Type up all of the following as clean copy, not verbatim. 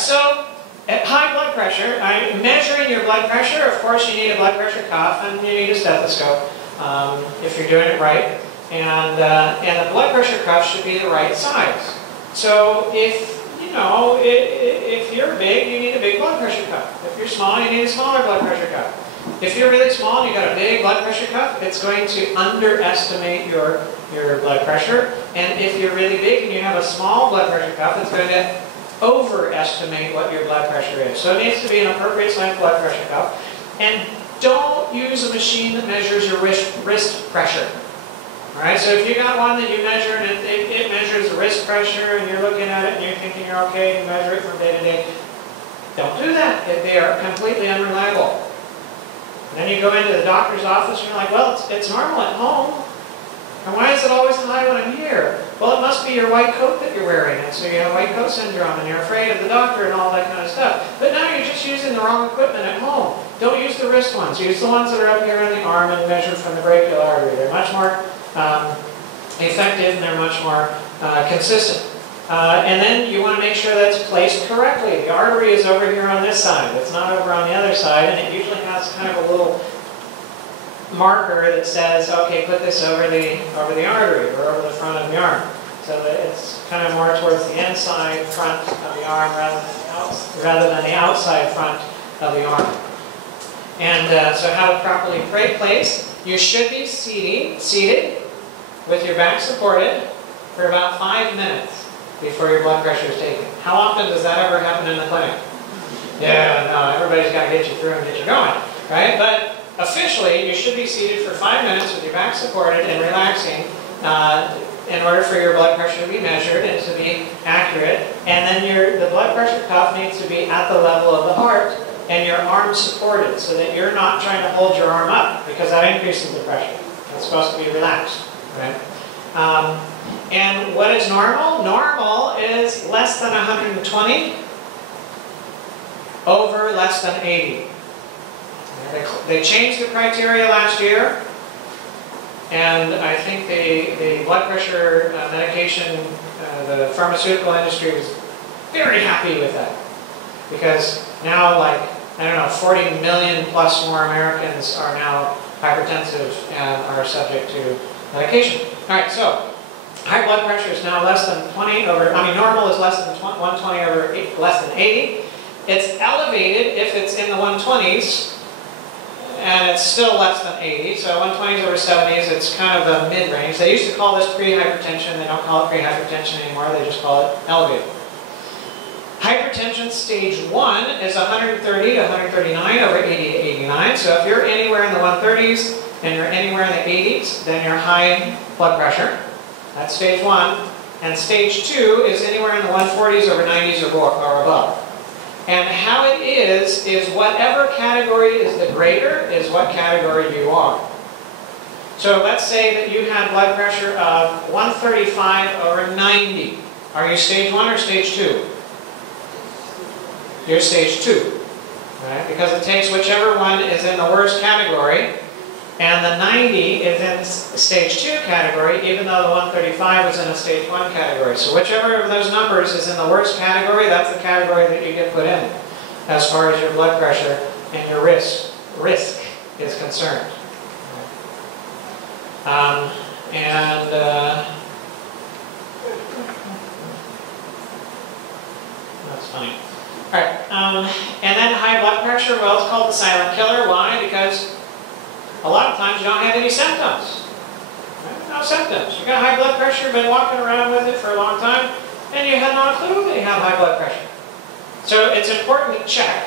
so at high blood pressure, measuring your blood pressure, of course you need a blood pressure cuff and you need a stethoscope if you're doing it right. And the blood pressure cuff should be the right size. So if you're big, you need a big blood pressure cuff. If you're small, you need a smaller blood pressure cuff. If you're really small and you've got a big blood pressure cuff, it's going to underestimate your blood pressure. And if you're really big and you have a small blood pressure cuff, it's going to overestimate what your blood pressure is. So it needs to be an appropriate size blood pressure cuff. And don't use a machine that measures your wrist pressure. Alright, so if you got one that you measure and it measures the wrist pressure and you're looking at it and you're thinking you're okay, you measure it from day to day, don't do that. They are completely unreliable. And then you go into the doctor's office and you're like, well, it's normal at home. And why is it always high when I'm here? Well, it must be your white coat that you're wearing. And so you have white coat syndrome and you're afraid of the doctor and all that kind of stuff. But now you're just using the wrong equipment at home. Don't use the wrist ones. Use the ones that are up here on the arm and measure from the brachial artery. They're much more effective and they're much more consistent. And then you want to make sure that's placed correctly. The artery is over here on this side. It's not over on the other side, and it usually has kind of a little marker that says, okay, put this over the artery or over the front of the arm. So that it's kind of more towards the inside front of the arm rather than the outside front of the arm. And so have it properly placed. You should be seated with your back supported for about 5 minutes before your blood pressure is taken. How often does that ever happen in the clinic? Yeah, no, everybody's got to get you through and get you going, right? But officially, you should be seated for 5 minutes with your back supported and relaxing in order for your blood pressure to be measured and to be accurate. And then the blood pressure cuff needs to be at the level of the heart and your arm supported so that you're not trying to hold your arm up because that increases the pressure. It's supposed to be relaxed, right? And what is normal? Normal is less than 120 over less than 80. They changed the criteria last year, and I think the blood pressure medication, the pharmaceutical industry was very happy with that. Because now, like, I don't know, 40 million plus more Americans are now hypertensive and are subject to medication. Alright, so high blood pressure is now less than 20 over, normal is less than 120 over less than 80. It's elevated if it's in the 120s, and it's still less than 80. So 120s over 70s, it's kind of the mid-range. They used to call this pre-hypertension. They don't call it pre-hypertension anymore. They just call it elevated. Hypertension stage 1 is 130 to 139 over 80 to 89. So if you're anywhere in the 130s and you're anywhere in the 80s, then you're high blood pressure. That's stage 1. And stage 2 is anywhere in the 140s over 90s or above. And how it is whatever category is the greater is what category you are. So let's say that you had blood pressure of 135 over 90. Are you stage 1 or stage 2? You're stage 2. Right? Because it takes whichever one is in the worst category, and the 90 is in stage 2 category, even though the 135 is in a stage 1 category. So whichever of those numbers is in the worst category, that's the category that you get put in, as far as your blood pressure and your risk is concerned. That's funny. Alright, and then high blood pressure, well, it's called the silent killer. Why? Because a lot of times you don't have any symptoms. Right? No symptoms. You got high blood pressure, been walking around with it for a long time, and you had no clue that you have high blood pressure. So it's important to check.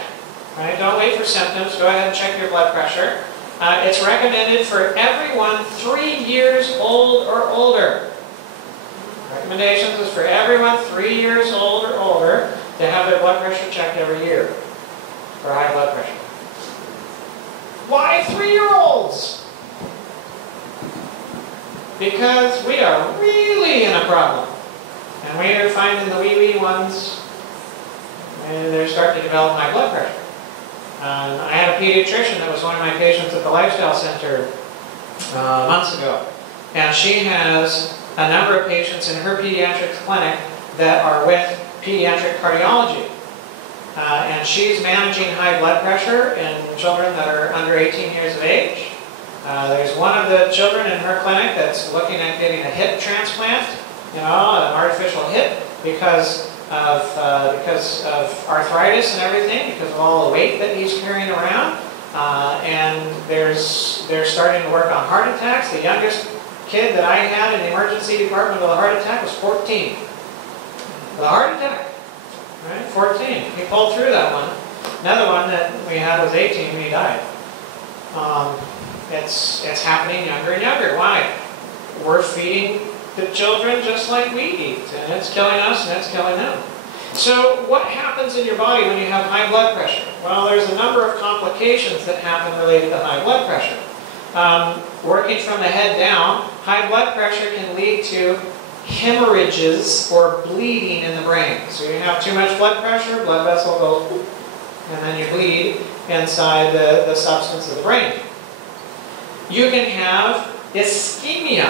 Right? Don't wait for symptoms. Go ahead and check your blood pressure. It's recommended for everyone 3 years old or older. Recommendations is for everyone 3 years old or older to have their blood pressure checked every year for high blood pressure. Why 3-year-olds? Because we are really in a problem. And we are finding the wee ones, and they're starting to develop high blood pressure. I had a pediatrician that was one of my patients at the Lifestyle Center months ago. And she has a number of patients in her pediatric clinic that are with pediatric cardiology. and she's managing high blood pressure in children that are under 18 years of age. There's one of the children in her clinic that's looking at getting a hip transplant, an artificial hip, because of arthritis and everything, because of all the weight that he's carrying around. And they're starting to work on heart attacks. The youngest kid that I had in the emergency department with a heart attack was 14. The heart attack, right? 14. He pulled through that one. Another one that we had was 18 and he died. It's happening younger and younger. Why? We're feeding the children just like we eat, and it's killing us and it's killing them. So what happens in your body when you have high blood pressure? Well, there's a number of complications that happen related to high blood pressure. Working from the head down, high blood pressure can lead to hemorrhages or bleeding in the brain. So you have too much blood pressure, blood vessel goes, and then you bleed inside the substance of the brain. You can have ischemia,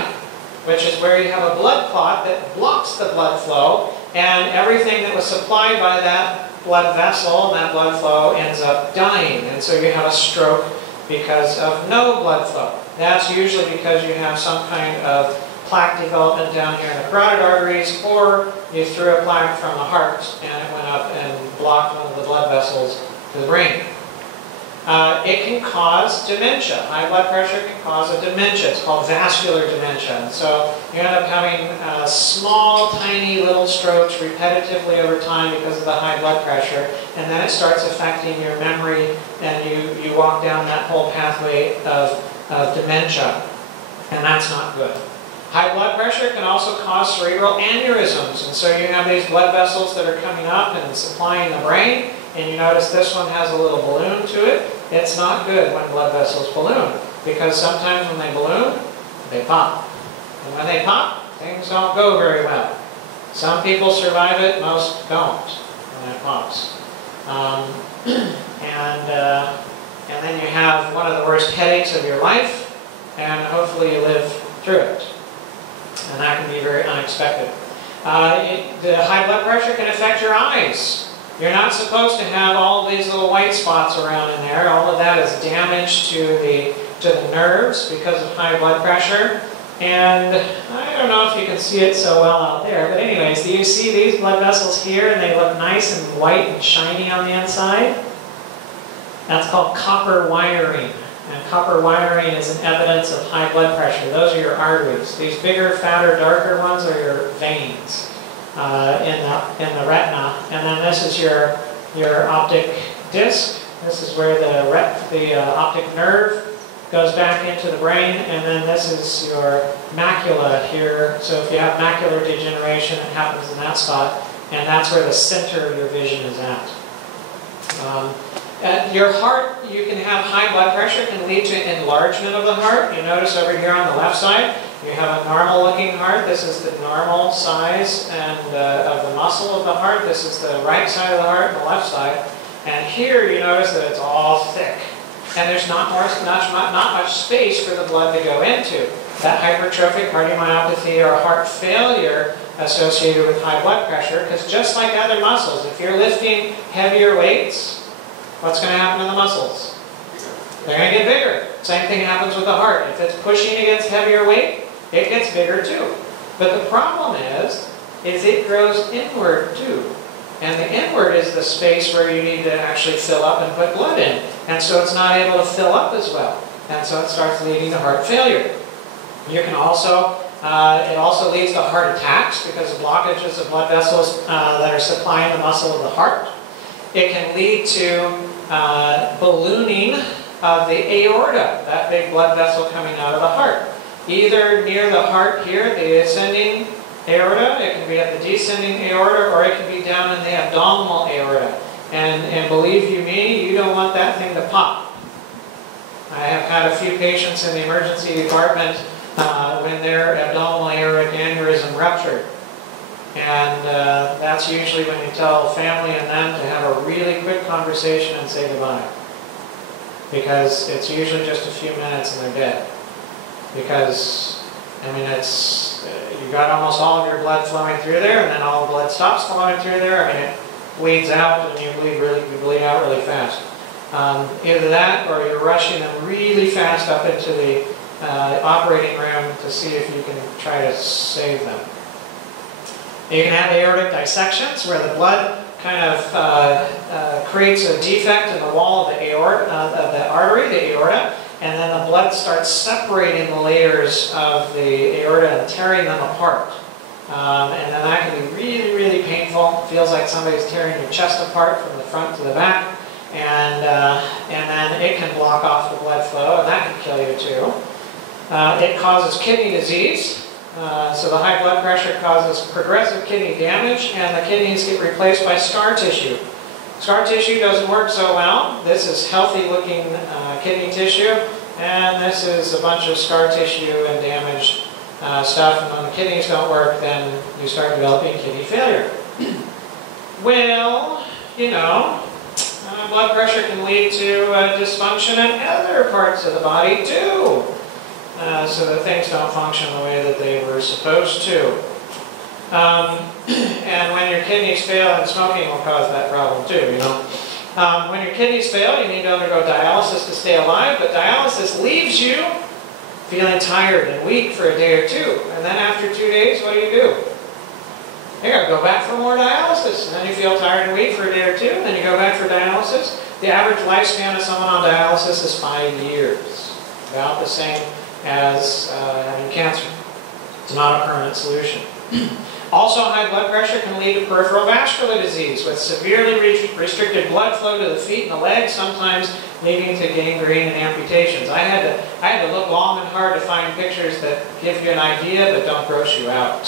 which is where you have a blood clot that blocks the blood flow, and everything that was supplied by that blood vessel and that blood flow ends up dying. And so you have a stroke because of no blood flow. That's usually because you have some kind of plaque development down here in the carotid arteries, or you threw a plaque from the heart and it went up and blocked one of the blood vessels to the brain. It can cause dementia. High blood pressure can cause a dementia. It's called vascular dementia. And so you end up having small, tiny little strokes repetitively over time because of the high blood pressure. And then it starts affecting your memory, and you walk down that whole pathway of dementia. And that's not good. High blood pressure can also cause cerebral aneurysms. And so you have these blood vessels that are coming up and supplying the brain. And you notice this one has a little balloon to it. It's not good when blood vessels balloon, because sometimes when they balloon, they pop. And when they pop, things don't go very well. Some people survive it, most don't when it pops. And then you have one of the worst headaches of your life, and hopefully you live through it. And that can be very unexpected. The high blood pressure can affect your eyes. You're not supposed to have all these little white spots around in there. All of that is damage to the nerves because of high blood pressure. And I don't know if you can see it so well out there, but anyways, do you see these blood vessels here, and they look nice and white and shiny on the inside? That's called copper wiring. And copper wiring is an evidence of high blood pressure. Those are your arteries. These bigger, fatter, darker ones are your veins. In the retina, and then this is your optic disc. This is where the optic nerve goes back into the brain, and then this is your macula here. So if you have macular degeneration, it happens in that spot, and that's where the center of your vision is at. At your heart, you can have high blood pressure, can lead to enlargement of the heart. You notice over here on the left side, you have a normal looking heart. This is the normal size and of the muscle of the heart. This is the right side of the heart and the left side. And here you notice that it's all thick. And there's not much space for the blood to go into. That hypertrophic cardiomyopathy or heart failure associated with high blood pressure, because just like other muscles, if you're lifting heavier weights, what's going to happen to the muscles? They're going to get bigger. Same thing happens with the heart. If it's pushing against heavier weight, it gets bigger too. But the problem is it grows inward too. And the inward is the space where you need to actually fill up and put blood in. And so it's not able to fill up as well. And so it starts leading to heart failure. You can also, it also leads to heart attacks because of blockages of blood vessels that are supplying the muscle of the heart. It can lead to ballooning of the aorta, that big blood vessel coming out of the heart. Either near the heart here, the ascending aorta, it can be at the descending aorta, or it can be down in the abdominal aorta. And believe you me, you don't want that thing to pop. I have had a few patients in the emergency department when their abdominal aortic aneurysm ruptured. And that's usually when you tell family and them to have a really quick conversation and say goodbye. Because it's usually just a few minutes and they're dead. Because, I mean, you've got almost all of your blood flowing through there, and then all the blood stops flowing through there. I mean, bleeds out and you bleed out really fast. Either that or you're rushing them really fast up into the operating room to see if you can try to save them. You can have aortic dissections where the blood kind of creates a defect in the wall of the aorta, of the artery, the aorta, and then the blood starts separating the layers of the aorta and tearing them apart. And then that can be really, really painful. It feels like somebody's tearing your chest apart from the front to the back. And then it can block off the blood flow, and that can kill you too. It causes kidney disease. So the high blood pressure causes progressive kidney damage, and the kidneys get replaced by scar tissue. Scar tissue doesn't work so well. This is healthy looking kidney tissue, and this is a bunch of scar tissue and damaged stuff. And when the kidneys don't work, then you start developing kidney failure. Well, you know, blood pressure can lead to dysfunction in other parts of the body too. So that things don't function the way that they were supposed to. And when your kidneys fail, and smoking will cause that problem too, you know. When your kidneys fail, you need to undergo dialysis to stay alive, but dialysis leaves you feeling tired and weak for a day or two. And then after 2 days, what do? You gotta go back for more dialysis. And then you feel tired and weak for a day or two, and then you go back for dialysis. The average lifespan of someone on dialysis is 5 years. About the same as having cancer. It's not a permanent solution. Also, high blood pressure can lead to peripheral vascular disease with severely restricted blood flow to the feet and the legs, sometimes leading to gangrene and amputations. I had to look long and hard to find pictures that give you an idea but don't gross you out.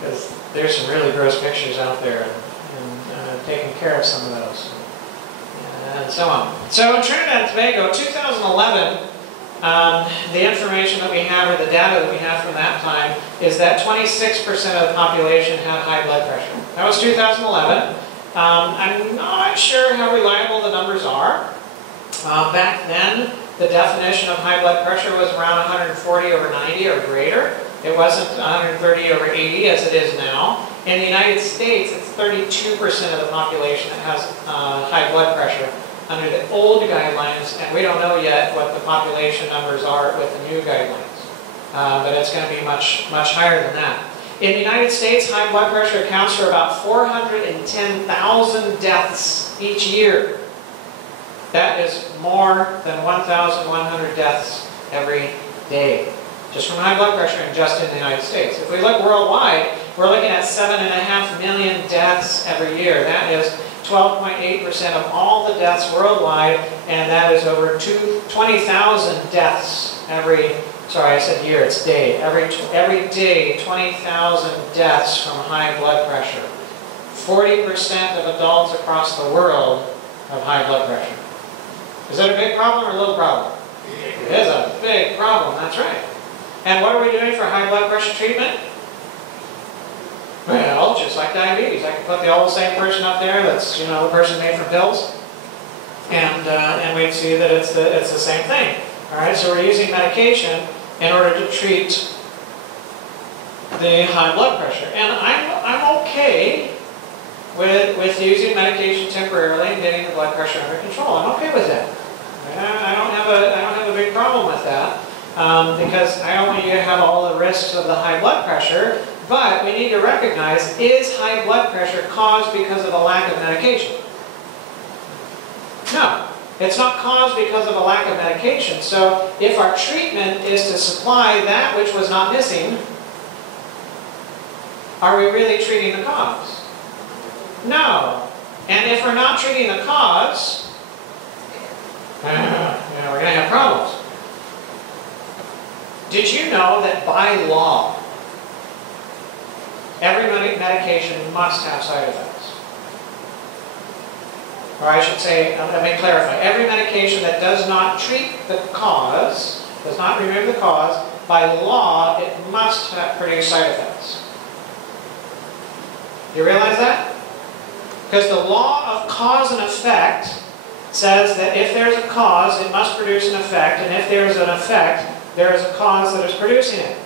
Because there's some really gross pictures out there, and taking care of some of those. And so on. So in Trinidad and Tobago, 2011, the information that we have, or the data that we have from that time, is that 26% of the population had high blood pressure. That was 2011. I'm not sure how reliable the numbers are. Back then, the definition of high blood pressure was around 140 over 90 or greater. It wasn't 130 over 80 as it is now. In the United States, it's 32% of the population that has high blood pressure under the old guidelines, and we don't know yet what the population numbers are with the new guidelines. But it's going to be much higher than that. In the United States, high blood pressure accounts for about 410,000 deaths each year. That is more than 1,100 deaths every day, just from high blood pressure and just in the United States. If we look worldwide, we're looking at 7.5 million deaths every year. That is 12.8% of all the deaths worldwide, and that is over 20,000 deaths every, sorry I said year, it's day. Every day, 20,000 deaths from high blood pressure. 40% of adults across the world have high blood pressure. Is that a big problem or a little problem? It is a big problem, that's right. And what are we doing for high blood pressure treatment? Well, just like diabetes. I can put the old same person up there that's, you know, the person made from pills, and we'd see that it's the same thing. All right, so we're using medication in order to treat the high blood pressure. And I'm okay with using medication temporarily and getting the blood pressure under control. I'm okay with that. I don't have a big problem with that because I don't want you to have all the risks of the high blood pressure. But we need to recognize, is high blood pressure caused because of a lack of medication? No, it's not caused because of a lack of medication. So if our treatment is to supply that which was not missing, are we really treating the cause? No. And if we're not treating the cause, we're going to have problems. Did you know that by law, every medication must have side effects? Or I should say, let me clarify, every medication that does not treat the cause, does not remove the cause, by law, it must produce side effects. You realize that? Because the law of cause and effect says that if there's a cause, it must produce an effect, and if there is an effect, there is a cause that is producing it.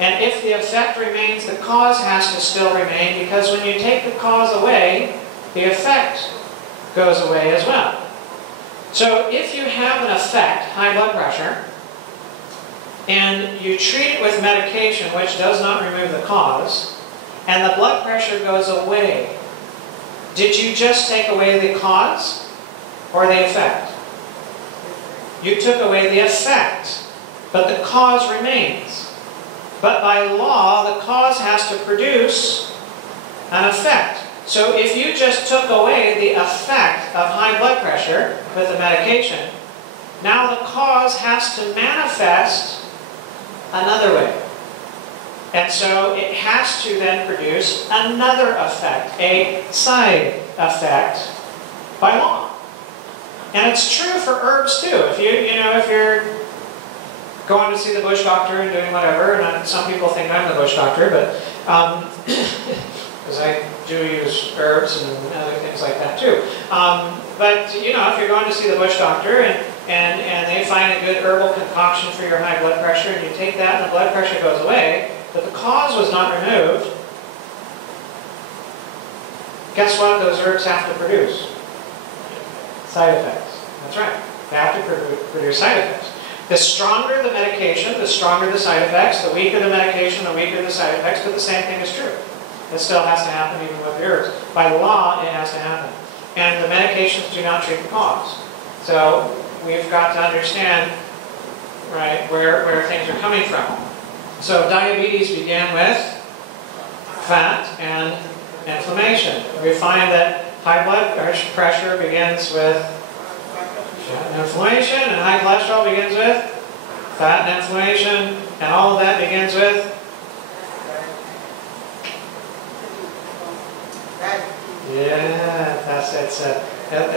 And if the effect remains, the cause has to still remain, because when you take the cause away, the effect goes away as well. So if you have an effect, high blood pressure, and you treat it with medication which does not remove the cause, and the blood pressure goes away, did you just take away the cause or the effect? You took away the effect, but the cause remains. But by law, the cause has to produce an effect. So if you just took away the effect of high blood pressure with the medication, now the cause has to manifest another way. And so it has to then produce another effect, a side effect by law. And it's true for herbs too. If you're going to see the bush doctor and doing whatever, and some people think I'm the bush doctor, but because I do use herbs and other things like that too. But if you're going to see the bush doctor and they find a good herbal concoction for your high blood pressure, and you take that and the blood pressure goes away, but the cause was not removed, guess what those herbs have to produce? Side effects. That's right. They have to produce side effects. The stronger the medication, the stronger the side effects. The weaker the medication, the weaker the side effects. But the same thing is true. It still has to happen even with herbs. By law, it has to happen. And the medications do not treat the cause. So we've got to understand, right, where things are coming from. So diabetes began with fat and inflammation. We find that high blood pressure begins with fat and inflammation, and high cholesterol begins with fat and inflammation, and all of that begins with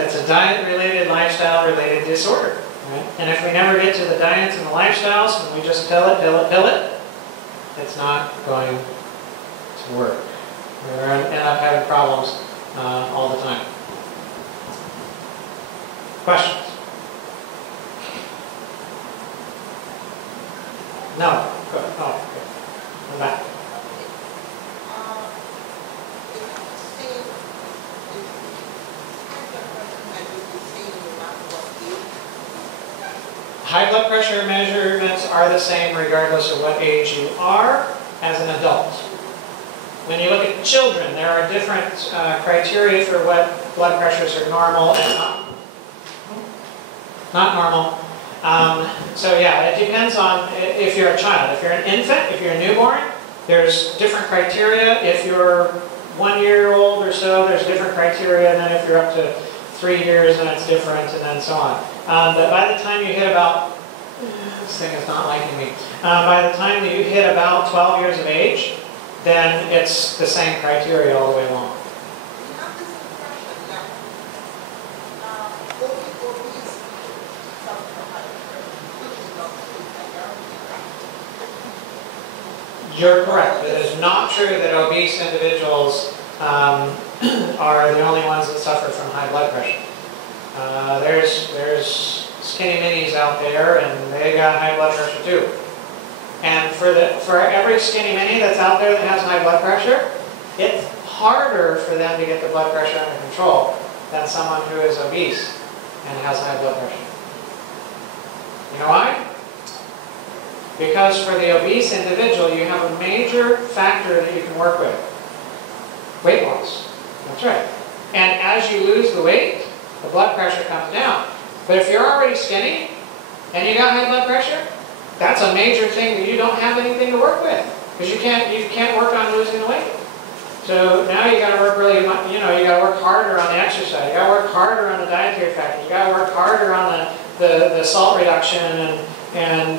it's a diet-related, lifestyle-related disorder. Right? And if we never get to the diets and the lifestyles, and we just pill it, it's not going to work. We're going to end up having problems all the time. Questions? No. Go ahead. Oh, okay. Come back. High blood pressure measurements are the same regardless of what age you are as an adult. When you look at children, there are different criteria for what blood pressures are normal and not normal. So yeah, it depends on if you're a child. If you're an infant, if you're a newborn, there's different criteria. If you're 1 year old or so, there's different criteria. And then if you're up to 3 years, then it's different, and then so on. But by the time you hit about, this thing is not liking me. By the time you hit about 12 years of age, then it's the same criteria all the way along. You're correct. It is not true that obese individuals are the only ones that suffer from high blood pressure. There's skinny minis out there, and they got high blood pressure too. And for every skinny mini that's out there that has high blood pressure, it's harder for them to get the blood pressure under control than someone who is obese and has high blood pressure. You know why? Because for the obese individual, you have a major factor that you can work with. Weight loss. That's right. And as you lose the weight, the blood pressure comes down. But if you're already skinny and you got high blood pressure, that's a major thing that you don't have anything to work with, because you can't work on losing the weight. So now you got to work really, you got to work harder on the exercise. You got to work harder on the dietary factors. You got to work harder on the salt reduction and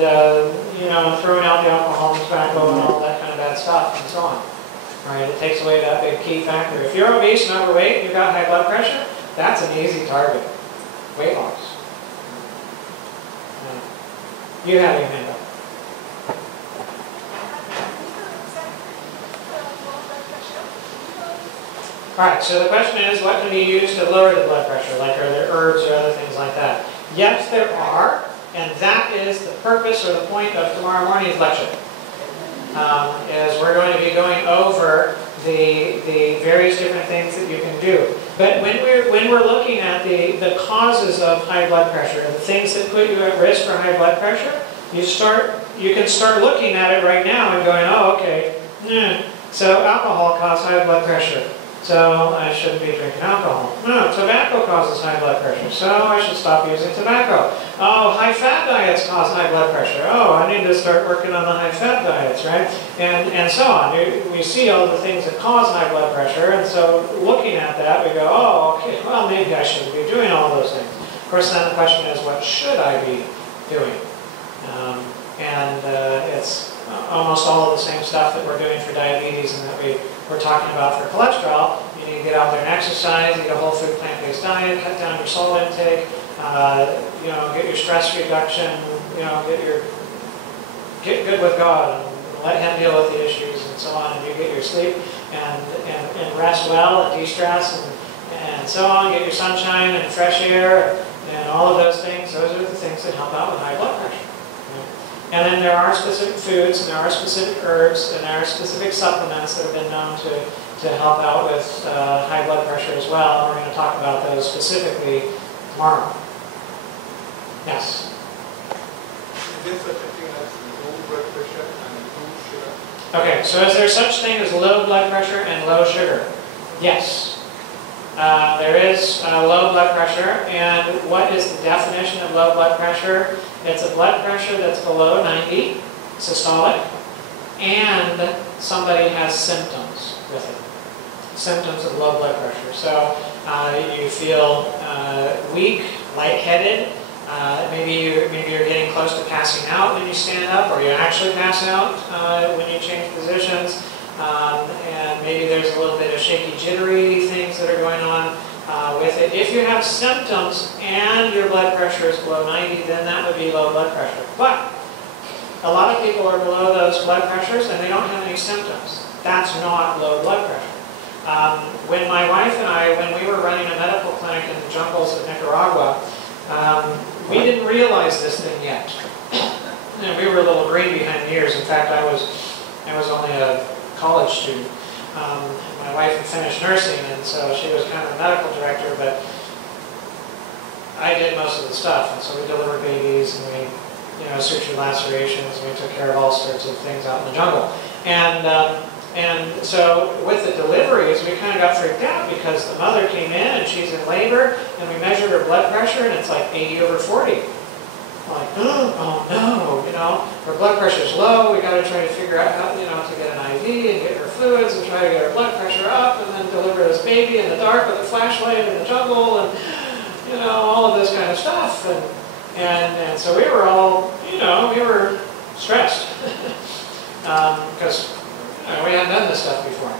throwing out the alcohol and tobacco and all that kind of bad stuff and so on. Right? It takes away that big key factor. If you're obese and overweight, you've got high blood pressure, that's an easy target. Weight loss. You have your hand up. Alright, so the question is, what can be used to lower the blood pressure? Like, are there herbs or other things like that? Yes, there are, and that is the purpose or the point of tomorrow morning's lecture. is we're going to be going over the various different things that you can do. But when we're looking at the causes of high blood pressure, the things that put you at risk for high blood pressure, you can start looking at it right now and going, oh, okay, so alcohol causes high blood pressure, so I shouldn't be drinking alcohol. No, tobacco causes high blood pressure, so I should stop using tobacco. Oh, high-fat diets cause high blood pressure. Oh, I need to start working on the high-fat diets, right? And so on. We see all the things that cause high blood pressure, and so looking at that, we go, oh, okay, well, maybe I shouldn't be doing all those things. Of course, then the question is, what should I be doing? It's almost all of the same stuff that we're doing for diabetes and that we're talking about for cholesterol. You need to get out there and exercise, eat a whole food plant-based diet, cut down your salt intake, get your stress reduction, get good with God and let Him deal with the issues and so on, and you get your sleep and rest well and de-stress and so on, get your sunshine and fresh air and all of those things. Those are the things that help out with high blood pressure. And then there are specific foods, and there are specific herbs, and there are specific supplements that have been known to help out with high blood pressure as well. And we're going to talk about those specifically tomorrow. Yes? Is there such a thing as low blood pressure and low sugar? Okay, so is there such thing as low blood pressure and low sugar? Yes. There is low blood pressure, and what is the definition of low blood pressure? It's a blood pressure that's below 90, systolic, and somebody has symptoms with it. Symptoms of low blood pressure. So you feel weak, lightheaded. Maybe you're getting close to passing out when you stand up, or you actually pass out when you change positions. And maybe there's a little bit of shaky, jittery things that are going on with it. If you have symptoms and your blood pressure is below 90, then that would be low blood pressure. But a lot of people are below those blood pressures and they don't have any symptoms. That's not low blood pressure. When my wife and I, when we were running a medical clinic in the jungles of Nicaragua, we didn't realize this thing yet. And we were a little green behind the ears. In fact, I was only a college student. My wife had finished nursing, and so she was kind of a medical director, but I did most of the stuff. And so we delivered babies, and we, sutured lacerations, and we took care of all sorts of things out in the jungle. And so with the deliveries, we kind of got freaked out because the mother came in and she's in labor, and we measured her blood pressure, and it's like 80/40. Like, oh no, her blood pressure is low. We got to try to figure out how, to get an IV and get her fluids and try to get her blood pressure up, and then deliver this baby in the dark with a flashlight in the jungle, and all of this kind of stuff. And so we were all, we were stressed because we hadn't done this stuff before.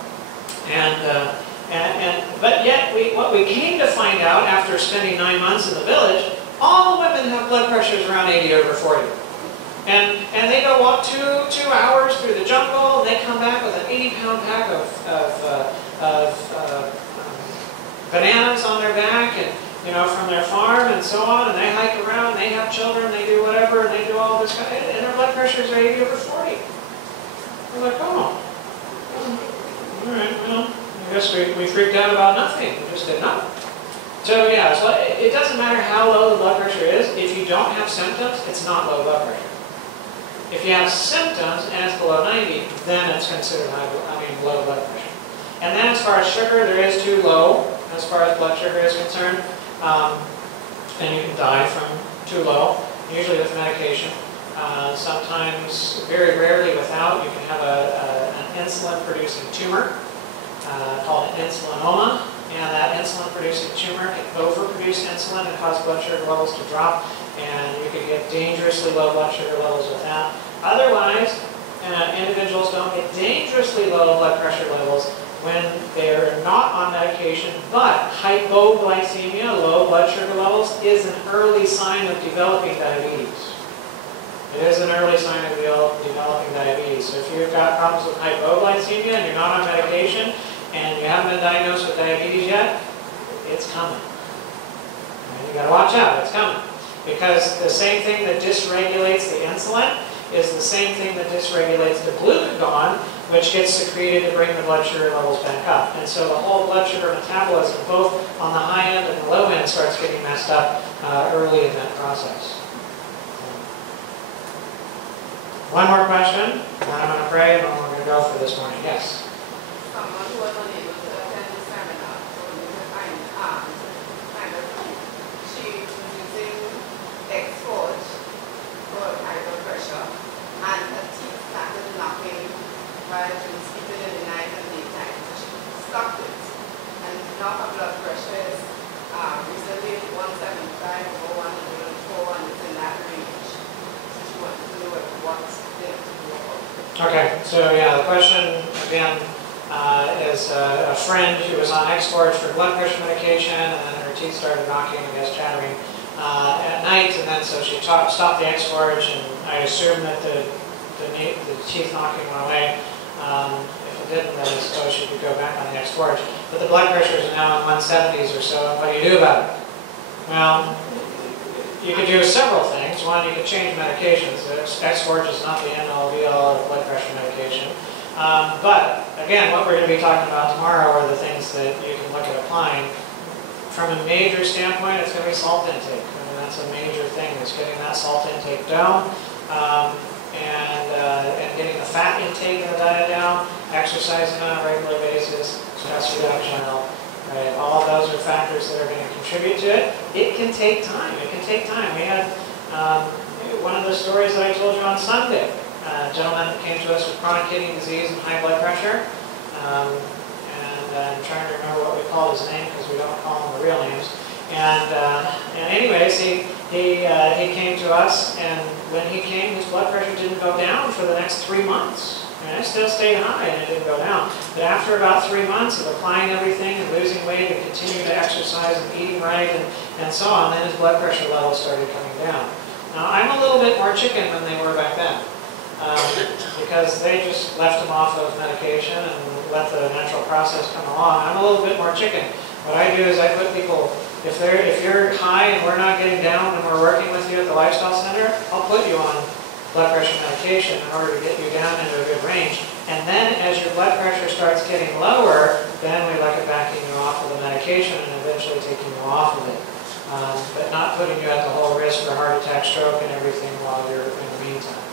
But yet what we came to find out after spending 9 months in the village. All the women have blood pressures around 80/40. And they go walk 2 hours through the jungle, and they come back with an 80-pound pack of bananas on their back, and from their farm and so on, and they hike around, they have children, they do whatever, and they do all this kind of, and their blood pressures are 80/40. We're like, oh, all right, well, I guess we freaked out about nothing. We just didn't know. So yeah, so it doesn't matter how low the blood pressure is. If you don't have symptoms, it's not low blood pressure. If you have symptoms and it's below 90, then it's considered low blood pressure. And then as far as sugar, there is too low as far as blood sugar is concerned. And you can die from too low, usually with medication. Sometimes, very rarely without, you can have an insulin-producing tumor called an insulinoma. And that insulin-producing tumor can overproduce insulin and cause blood sugar levels to drop, and you can get dangerously low blood sugar levels with that. Otherwise, individuals don't get dangerously low blood pressure levels when they're not on medication, but hypoglycemia, low blood sugar levels, is an early sign of developing diabetes. It is an early sign of developing diabetes. So if you've got problems with hypoglycemia and you're not on medication, and you haven't been diagnosed with diabetes yet, it's coming. And you got to watch out, it's coming. Because the same thing that dysregulates the insulin is the same thing that dysregulates the glucagon, which gets secreted to bring the blood sugar levels back up. And so the whole blood sugar metabolism, both on the high end and the low end, starts getting messed up early in that process. One more question, and I'm going to pray, and then we're going to go for this morning. Yes? Someone who was unable to attend the seminar told me to find she was using X-Forge for high blood pressure, and her teeth started knocking while she was sleeping in the night and daytime. So she stopped it, and now her blood pressure is recently 175 over 104, and it's in that range. So she wanted to know what they have to do about it. Okay, so yeah, the question again is a friend who was on X-Forge for blood pressure medication, and then her teeth started knocking, I guess, chattering at night, and then so she stopped the X-Forge, and I assume that the teeth knocking went away. If it didn't, then I suppose she could go back on the X-Forge. But the blood pressures are now in 170s or so, and what do you do about it? Well, you could do several things. One, you could change medications. X-Forge is not the end-all, be-all of blood pressure medication. But, again, what we're going to be talking about tomorrow are the things that you can look at applying. From a major standpoint, it's going to be salt intake. I mean, that's a major thing, is getting that salt intake down, and getting the fat intake in the diet down, exercising on a regular basis, stress reduction, right? All of those are factors that are going to contribute to it. It can take time. It can take time. We had one of the stories that I told you on Sunday. A gentleman that came to us with chronic kidney disease and high blood pressure. I'm trying to remember what we called his name because we don't call him the real names. And anyways, he came to us, and when he came, his blood pressure didn't go down for the next 3 months. And it still stayed high, and it didn't go down. But after about 3 months of applying everything and losing weight and continue to exercise and eating right and so on, then his blood pressure levels started coming down. Now, I'm a little bit more chicken than they were back then. Because they just left him off of medication and let the natural process come along. I'm a little bit more chicken. What I do is I put people, if you're high and we're not getting down and we're working with you at the Lifestyle Center, I'll put you on blood pressure medication in order to get you down into a good range. And then as your blood pressure starts getting lower, then we look at backing you off of the medication and eventually taking you off of it. But not putting you at the whole risk for heart attack, stroke, and everything while you're in the meantime.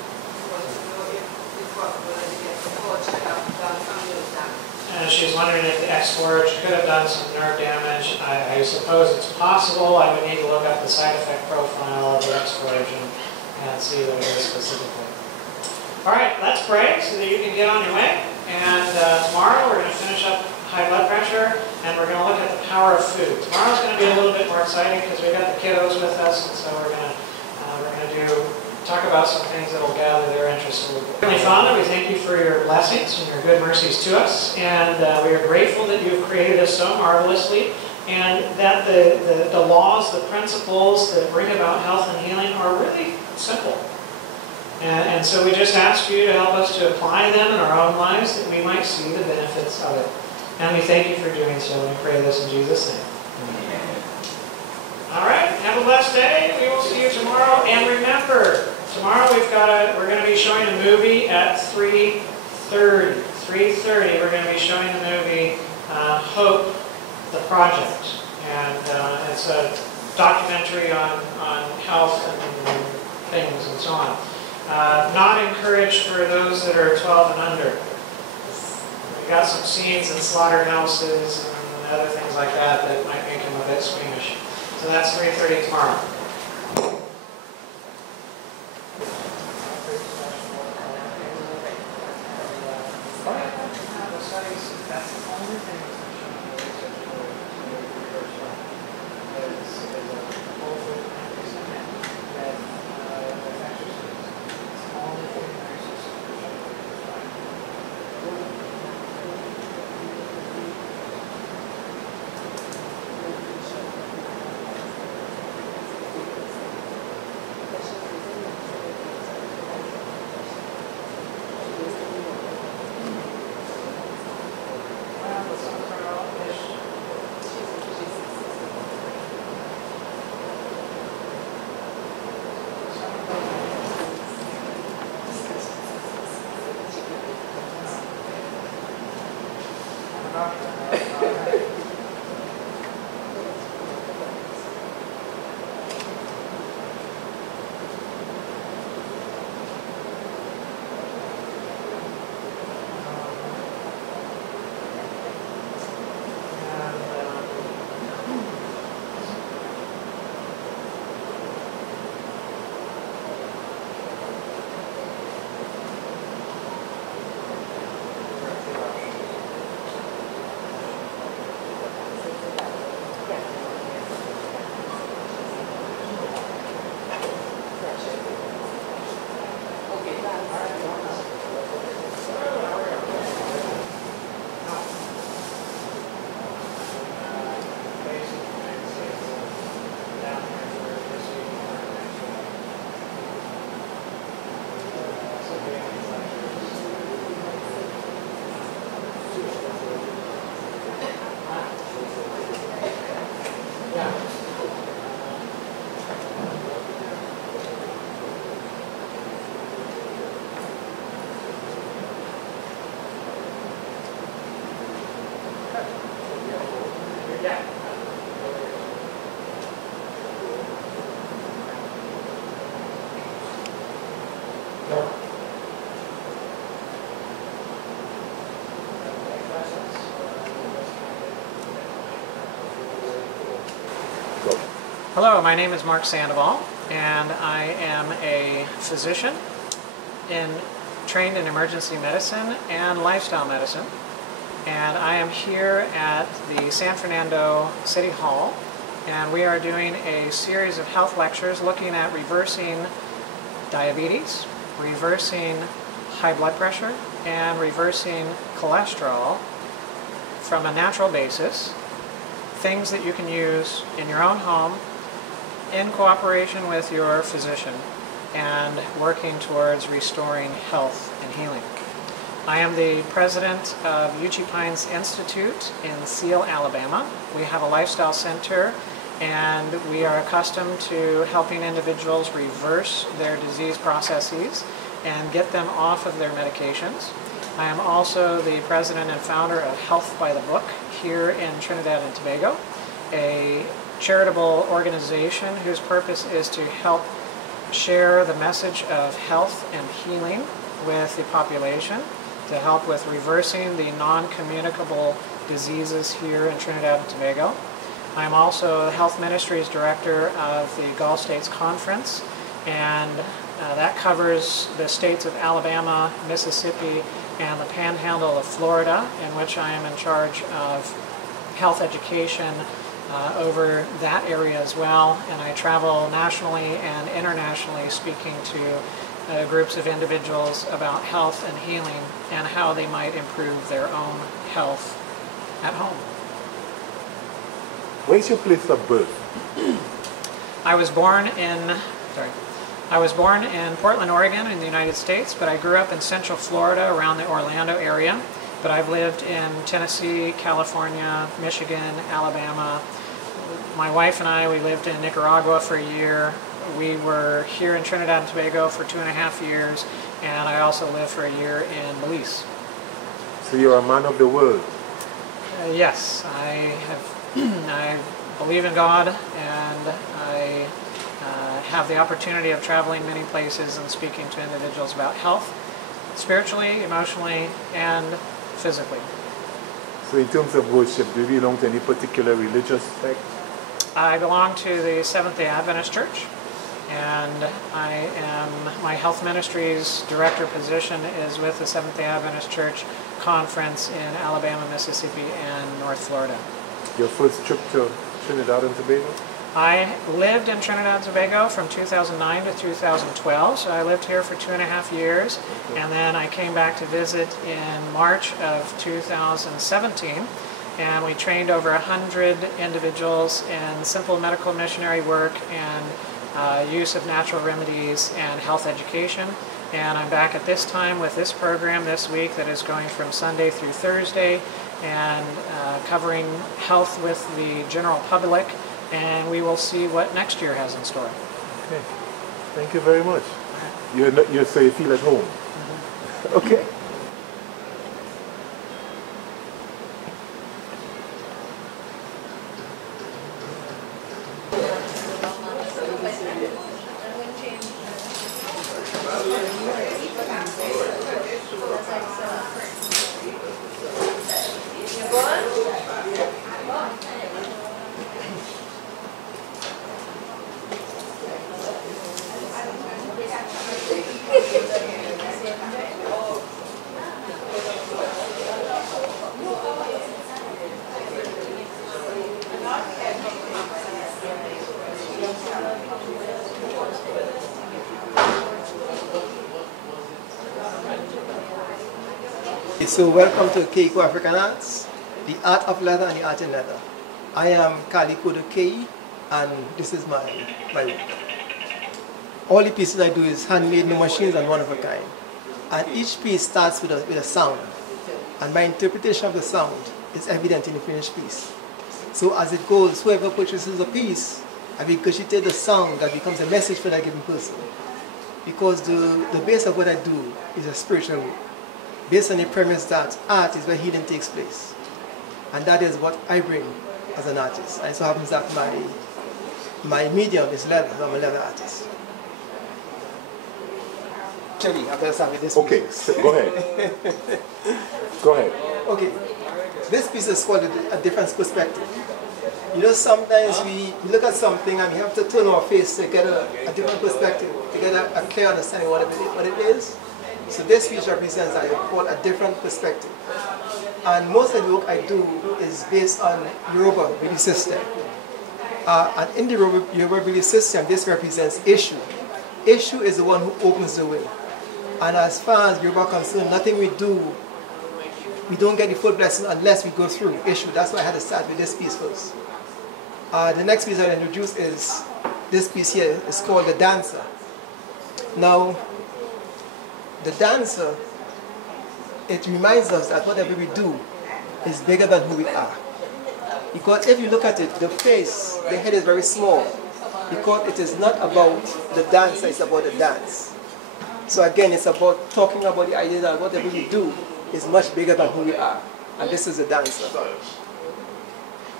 She's wondering if the X-Forge could have done some nerve damage. I suppose it's possible. I would need to look up the side effect profile of the X-Forge and see what it is specifically. All right, let's pray so that you can get on your way. And tomorrow we're going to finish up high blood pressure, and we're going to look at the power of food. Tomorrow's going to be a little bit more exciting because we've got the kiddos with us, and so we're going to talk about some things that will gather their interest a little bit. Heavenly Father, we thank you for your blessings and your good mercies to us, and we are grateful that you've created us so marvelously, and that the laws, the principles that bring about health and healing are really simple. And so we just ask you to help us to apply them in our own lives that we might see the benefits of it. And we thank you for doing so, and we pray this in Jesus' name. Amen. All right, have a blessed day. We will see you tomorrow. And remember, tomorrow we're going to be showing a movie at 3:30. 3:30, we're going to be showing the movie Hope, the Project. And it's a documentary on health and things and so on. Not encouraged for those that are 12 and under. We got some scenes in slaughterhouses and other things like that might make them a bit squeamish. So that's 3:30 tomorrow. That's the only thing that's been shown in the research for is a whole food plant-based diet that exercise. It's the only thing that exercise. Hello, my name is Mark Sandoval, and I am a physician trained in emergency medicine and lifestyle medicine. And I am here at the San Fernando City Hall, and we are doing a series of health lectures looking at reversing diabetes, reversing high blood pressure, and reversing cholesterol from a natural basis, things that you can use in your own home in cooperation with your physician and working towards restoring health and healing. I am the president of Uchee Pines Institute in Seal, Alabama. We have a lifestyle center, and we are accustomed to helping individuals reverse their disease processes and get them off of their medications. I am also the president and founder of Health by the Book here in Trinidad and Tobago, a charitable organization whose purpose is to help share the message of health and healing with the population, to help with reversing the non-communicable diseases here in Trinidad and Tobago. I am also the Health Ministries Director of the Gulf States Conference, and that covers the states of Alabama, Mississippi, and the Panhandle of Florida, in which I am in charge of health education over that area as well, and I travel nationally and internationally speaking to groups of individuals about health and healing and how they might improve their own health at home. Where's your place of birth? I was born in Portland, Oregon in the United States, but I grew up in Central Florida around the Orlando area. But I've lived in Tennessee, California, Michigan, Alabama. My wife and I, we lived in Nicaragua for a year. We were here in Trinidad and Tobago for 2.5 years, and I also lived for a year in Belize. So you're a man of the world? Yes, I believe in God, and I have the opportunity of traveling many places and speaking to individuals about health, spiritually, emotionally, and physically. So in terms of worship, do you belong to any particular religious sect? I belong to the Seventh-day Adventist Church, and my health ministries director position is with the Seventh-day Adventist Church Conference in Alabama, Mississippi, and North Florida. Your first trip to Trinidad and Tobago? I lived in Trinidad and Tobago from 2009 to 2012, so I lived here for 2.5 years, and then I came back to visit in March of 2017, and we trained over 100 individuals in simple medical missionary work and use of natural remedies and health education. And I'm back at this time with this program this week that is going from Sunday through Thursday and covering health with the general public, and we will see what next year has in store. Okay. Thank you very much. So you feel at home? Mm-hmm. Okay. So welcome to Keiko African Arts, the art of leather and the art in leather. I am Kaliko the K, and this is my work. All the pieces I do is handmade in the machines and one of a kind. And each piece starts with a sound. And my interpretation of the sound is evident in the finished piece. So as it goes, whoever purchases a piece, I regurgitate the sound that becomes a message for that given person. Because the base of what I do is a spiritual work, based on the premise that art is where healing takes place. And that is what I bring as an artist. And so happens that my medium is leather. I'm a leather artist. Actually, after starting this okay, so go ahead. Go ahead. Okay, this piece is called A Different Perspective. You know, sometimes we look at something and we have to turn our face to get a different perspective, to get a clear understanding of what it is. So this piece represents, I call, a different perspective. And most of the work I do is based on Yoruba belief system. And in the Yoruba belief system, this represents Ishu. Ishu is the one who opens the way. And as far as Yoruba are concerned, nothing we do, we don't get the full blessing unless we go through Ishu. That's why I had to start with this piece first. The next piece I'll introduce is this piece here. It's called The Dancer. Now, the dancer, it reminds us that whatever we do is bigger than who we are. Because if you look at it, the face, the head is very small. Because it is not about the dancer, it's about the dance. So again, it's about talking about the idea that whatever we do is much bigger than who we are. And this is the dancer.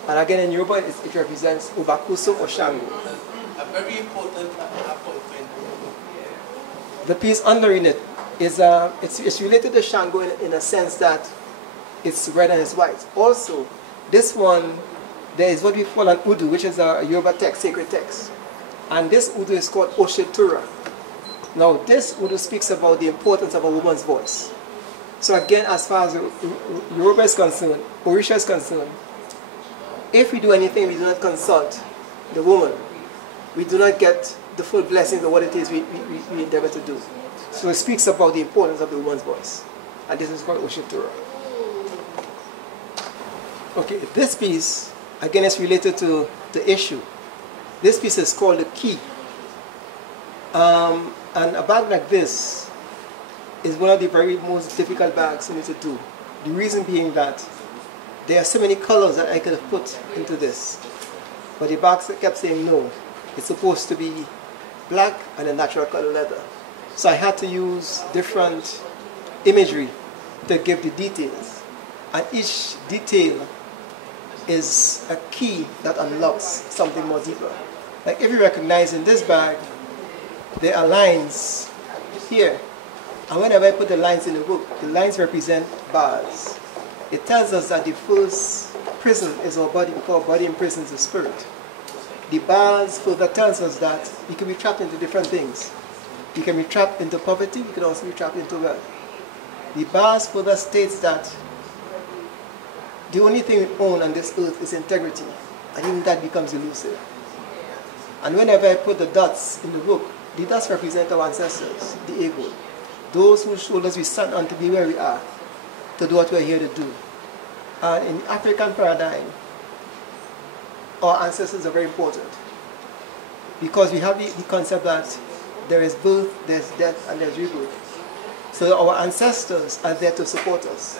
And again, in Yoruba, it represents Ubakuso or Shango. A very important apple. The piece underneath it is it's related to Shango in a sense that it's red and it's white. Also, this one, there is what we call an Udu, which is a Yoruba text, sacred text. And this Udu is called Oshetura. Now, this Udu speaks about the importance of a woman's voice. So again, as far as Yoruba is concerned, Orisha is concerned, if we do anything, we do not consult the woman, we do not get the full blessings of what it is we endeavor to do. So it speaks about the importance of the woman's voice. And this is called Oshetura. Okay, this piece, again, is related to the issue. This piece is called the key. And a bag like this is one of the very most difficult bags for me to do. The reason being that there are so many colors that I could have put into this. But the bag kept saying no. It's supposed to be black and a natural color leather. So I had to use different imagery to give the details. And each detail is a key that unlocks something more deeper. Like if you recognize in this bag, there are lines here. And whenever I put the lines in the book, the lines represent bars. It tells us that the first prison is our body, because our body imprisons the spirit. The bars further tells us that we can be trapped into different things. You can be trapped into poverty, you can also be trapped into wealth. The bars further states that the only thing we own on this earth is integrity, and even that becomes elusive. And whenever I put the dots in the book, the dots represent our ancestors, the ego, those whose shoulders we stand on to be where we are, to do what we're here to do. And in the African paradigm, our ancestors are very important, because we have the concept that there is birth, there's death, and there's rebirth. So our ancestors are there to support us,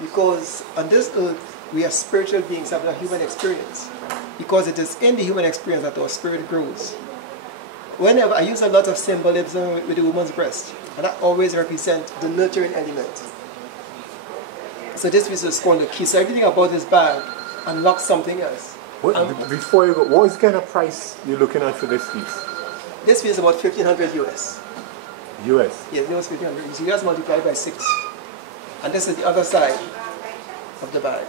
because on this earth we are spiritual beings having a human experience, because it is in the human experience that our spirit grows. Whenever I use a lot of symbolism with the woman's breast, and that always represents the nurturing element. So this piece is called the key. So everything about this bag unlocks something else. Before you go, what is the kind of price you're looking at for this piece? This piece is about 1,500 US. US? Yes, US 1,500. So US multiplied by 6. And this is the other side of the bag.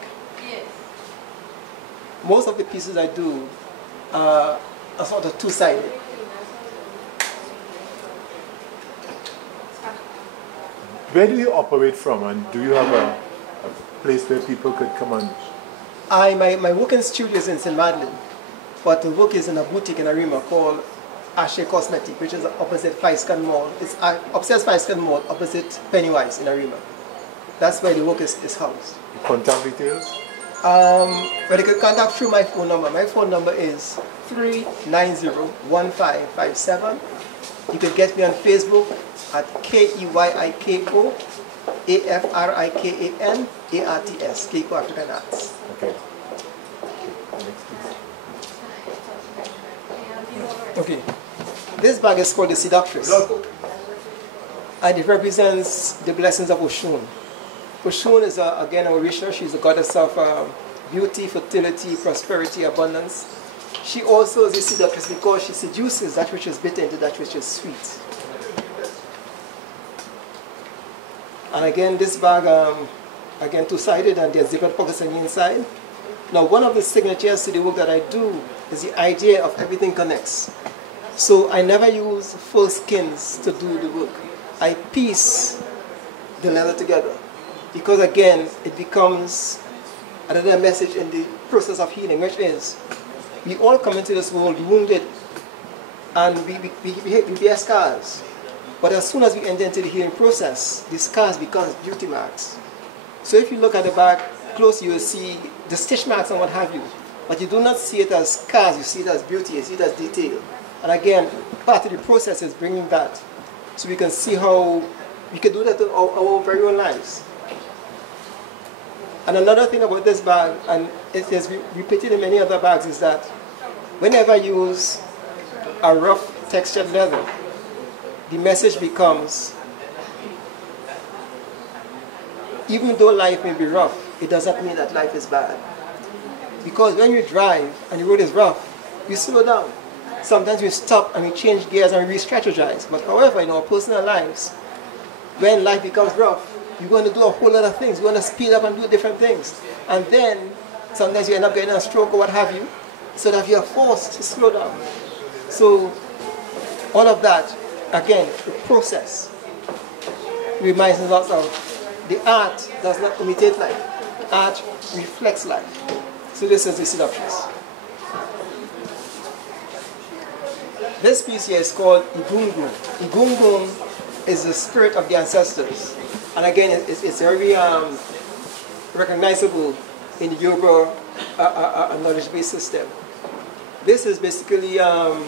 Most of the pieces I do are sort of two-sided. Where do you operate from, and do you have a place where people could come and... My working studio is in St. Madeleine, but the work is in a boutique in Arima called Ashe Cosmetic, which is opposite Faiscan Mall. It's upstairs Faiscan Mall, opposite Pennywise in Arima. That's where the work is housed. Your contact details? Well, you can contact through my phone number. My phone number is 390-1557. You can get me on Facebook at KEYIKO AFRIKAN ARTS, Keiko African Arts. Okay. Okay. This bag is called the Seductress. And it represents the blessings of Oshun. Oshun is, again, a Orisha. She's a goddess of beauty, fertility, prosperity, abundance. She also is a seductress because she seduces that which is bitter into that which is sweet. And again, this bag, again, two-sided, and there's different pockets on the inside. Now, one of the signatures to the work that I do is the idea of everything connects. So I never use full skins to do the work. I piece the leather together because, again, it becomes another message in the process of healing, which is we all come into this world wounded and we bear scars. But as soon as we enter into the healing process, the scars become beauty marks. So if you look at the back close, you will see the stitch marks and what have you. But you do not see it as scars, you see it as beauty, you see it as detail. And again, part of the process is bringing that. So we can see how we can do that in our very own lives. And another thing about this bag, and it is repeated in many other bags, is that whenever you use a rough textured leather, the message becomes, even though life may be rough, it doesn't mean that life is bad. Because when you drive and the road is rough, you slow down. Sometimes we stop and we change gears and we re-strategize. But however, in our personal lives, when life becomes rough, you're going to do a whole lot of things. You're going to speed up and do different things. And then sometimes you end up getting a stroke or what have you, so that you're forced to slow down. So all of that, again, the process reminds us of the art does not imitate life. Art reflects life. So this is the synopsis. This piece here is called Igungun. Igungun is the spirit of the ancestors. And again, it's very recognizable in the Yoruba knowledge-based system. This is basically, well,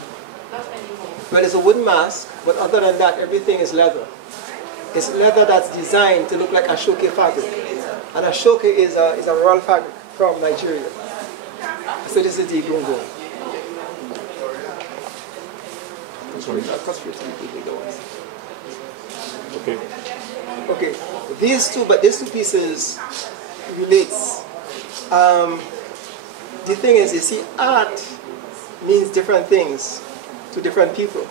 it's a wooden mask, but other than that, everything is leather. It's leather that's designed to look like Ashoke fabric. And Ashoke is a royal fabric from Nigeria. So this is the Igungun. Okay. Okay, these two pieces relates. The thing is, you see, art means different things to different people,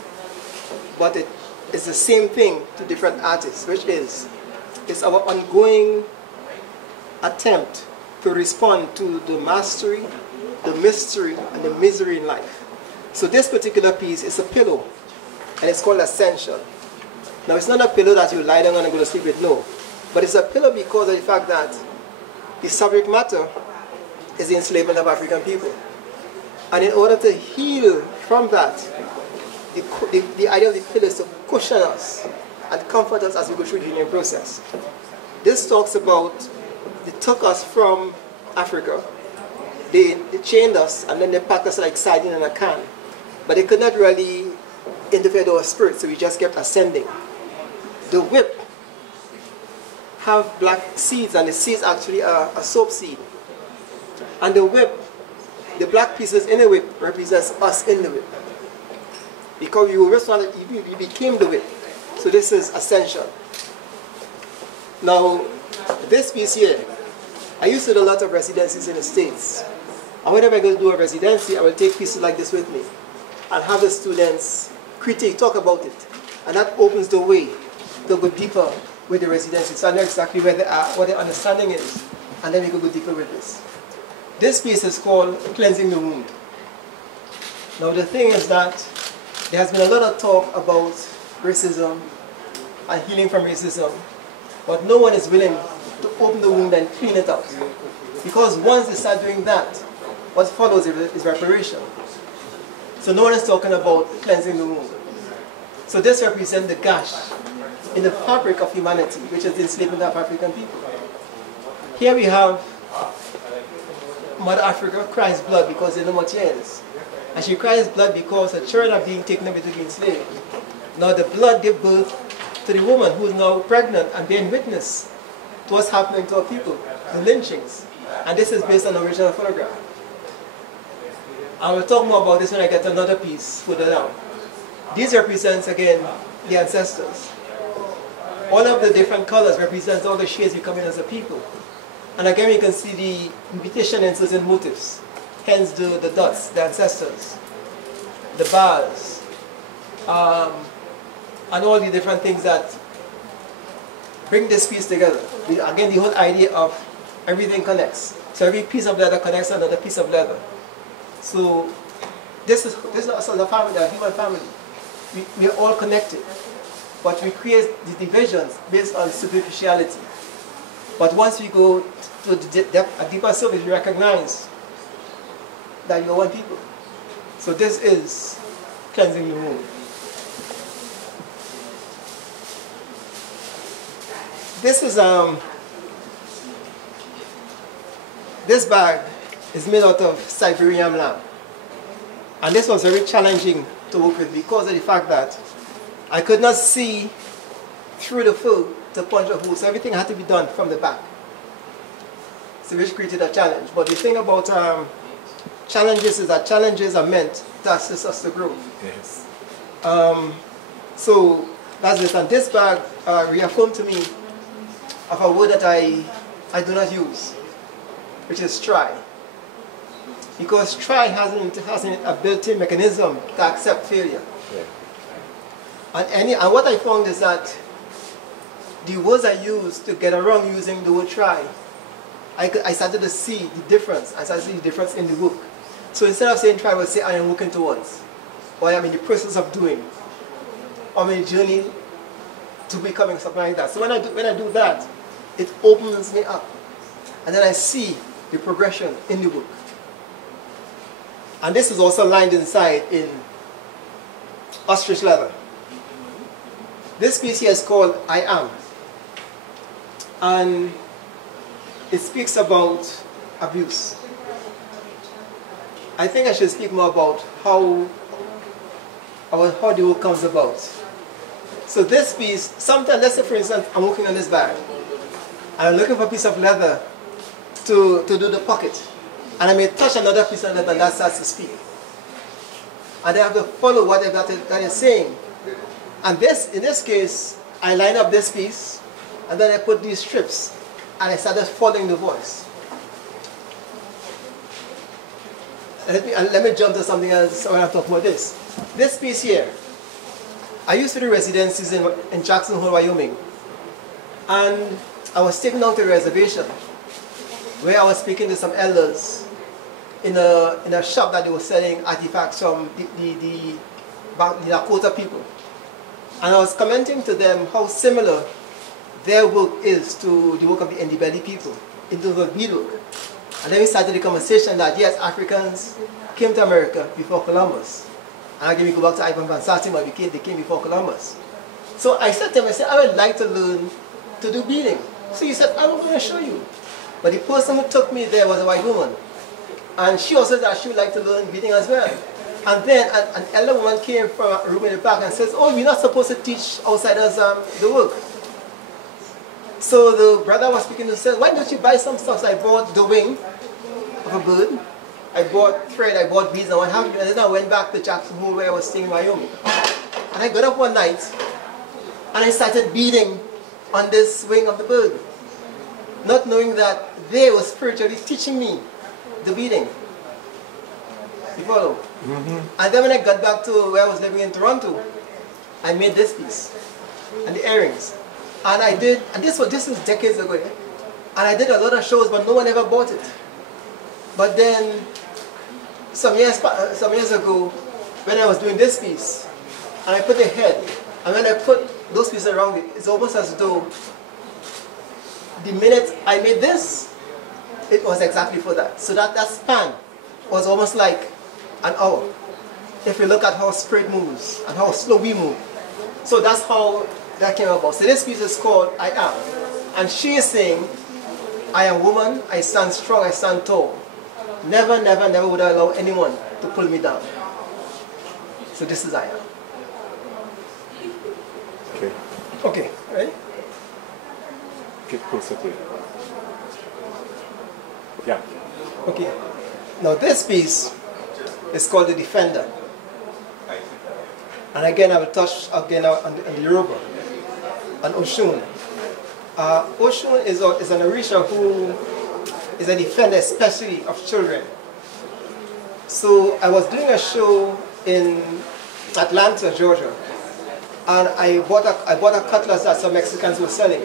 but it is the same thing to different artists, which is it's our ongoing attempt to respond to the mastery, the mystery, and the misery in life. So this particular piece is a pillow, and it's called Ascension. Now, it's not a pillow that you lie down and go to sleep with, no. But it's a pillow because of the fact that the subject matter is the enslavement of African people. And in order to heal from that, the idea of the pillow is to cushion us and comfort us as we go through the healing process. This talks about they took us from Africa, they chained us, and then they packed us like sardine in a can. But they could not really interfere with our spirit, so we just kept ascending. The whip have black seeds, and the seeds actually are a soap seed. And the whip, the black pieces in the whip represents us in the whip. Because you became the whip. So this is Ascension. Now, this piece here, I used to do a lot of residencies in the States. And whenever I go to do a residency, I will take pieces like this with me and have the students critique, talk about it. And that opens the way to go deeper with the residency. So I know exactly where they are, what their understanding is. And then we can go deeper with this. This piece is called Cleansing the Wound. Now the thing is that there has been a lot of talk about racism and healing from racism, but no one is willing to open the wound and clean it out. Because once they start doing that, what follows is reparation. So no one is talking about cleansing the wound. So this represents the gash in the fabric of humanity, which is the enslavement of African people. Here we have Mother Africa cries blood because there are no more tears. And she cries blood because her children are being taken away to be enslaved. Now the blood gave birth to the woman who is now pregnant and being witness to what's happening to our people, the lynchings. And this is based on the original photograph. I will talk more about this when I get to another piece further down. These represents, again, the ancestors. All of the different colors represents all the shades we come in as a people. And again, you can see the repetition in certain motifs. Hence the dots, the ancestors, the bars, and all the different things that bring this piece together. Again, the whole idea of everything connects. So every piece of leather connects to another piece of leather. So this is also the family, the human family. We are all connected, but we create the divisions based on superficiality. But once we go to a deeper surface, we recognize that you're one people. So this is cleansing your womb. This is this bag is made out of Siberian lamb, and this was very challenging to work with because of the fact that I could not see through the fur to punch a hole, so everything had to be done from the back. So which created a challenge. But the thing about challenges is that challenges are meant to assist us to grow. Yes. So that's it. And this bag reaffirmed to me of a word that I do not use, which is try. Because try has a built-in mechanism to accept failure. Yeah. And what I found is that the words I used to get around using the word try, I started to see the difference. I started to see the difference in the work. So instead of saying try, I would say I am working towards, or I am in the process of doing, or I'm in a journey to becoming, something like that. So when I do that, it opens me up, and then I see the progression in the book. And this is also lined inside in ostrich leather. This piece here is called I Am, and it speaks about abuse. I think I should speak more about how the work comes about. So this piece, sometimes, let's say for instance, I'm working on this bag, and I'm looking for a piece of leather to do the pocket, and I may touch another piece of leather and that starts to speak. And I have to follow whatever that is saying. And in this case, I line up this piece, and then I put these strips, and I started following the voice. Let me jump to something else when I talk about this. This piece here, I used to do residencies in Jackson Hole, Wyoming. And I was taken out to a reservation where I was speaking to some elders in a shop that they were selling artifacts from the Dakota people. And I was commenting to them how similar their work is to the work of the Ndebele people in terms of beadwork. And then we started the conversation that yes, Africans came to America before Columbus. And again, we go back to Ivan Van Satin, but they came before Columbus. So I said to him, I would like to learn to do beading. So he said, I'm going to show you. But the person who took me there was a white woman. And she also said that she would like to learn beading as well. And then an elder woman came from a room in the back and says, oh, you're not supposed to teach outsiders the work. So the brother was speaking to said, why don't you buy some stuff? So I bought the wing of a bird. I bought thread, I bought beads and what have you. And then I went back to Jackson Hole where I was staying in Wyoming. And I got up one night and I started beading on this wing of the bird, not knowing that they were spiritually teaching me the beading. You follow? Mm-hmm. And then when I got back to where I was living in Toronto, I made this piece and the earrings. And I did, and this is decades ago, and I did a lot of shows, but no one ever bought it. But then, some years ago, when I was doing this piece, and I put the head, and when I put those pieces around it, it's almost as though the minute I made this, it was exactly for that. So that span was almost like an hour. If you look at how spirit moves, and how slow we move. So that's how that came about. So this piece is called I Am. And she is saying, I am woman, I stand strong, I stand tall. Never, never, never would I allow anyone to pull me down. So this is I Am. Okay. Okay, ready? Get closer to it. Yeah. Okay. Now this piece is called the Defender. And again, I will touch again on the Yoruba. And Oshun. Oshun is an Orisha who is a defender especially of children. So I was doing a show in Atlanta, Georgia, and I bought a cutlass that some Mexicans were selling.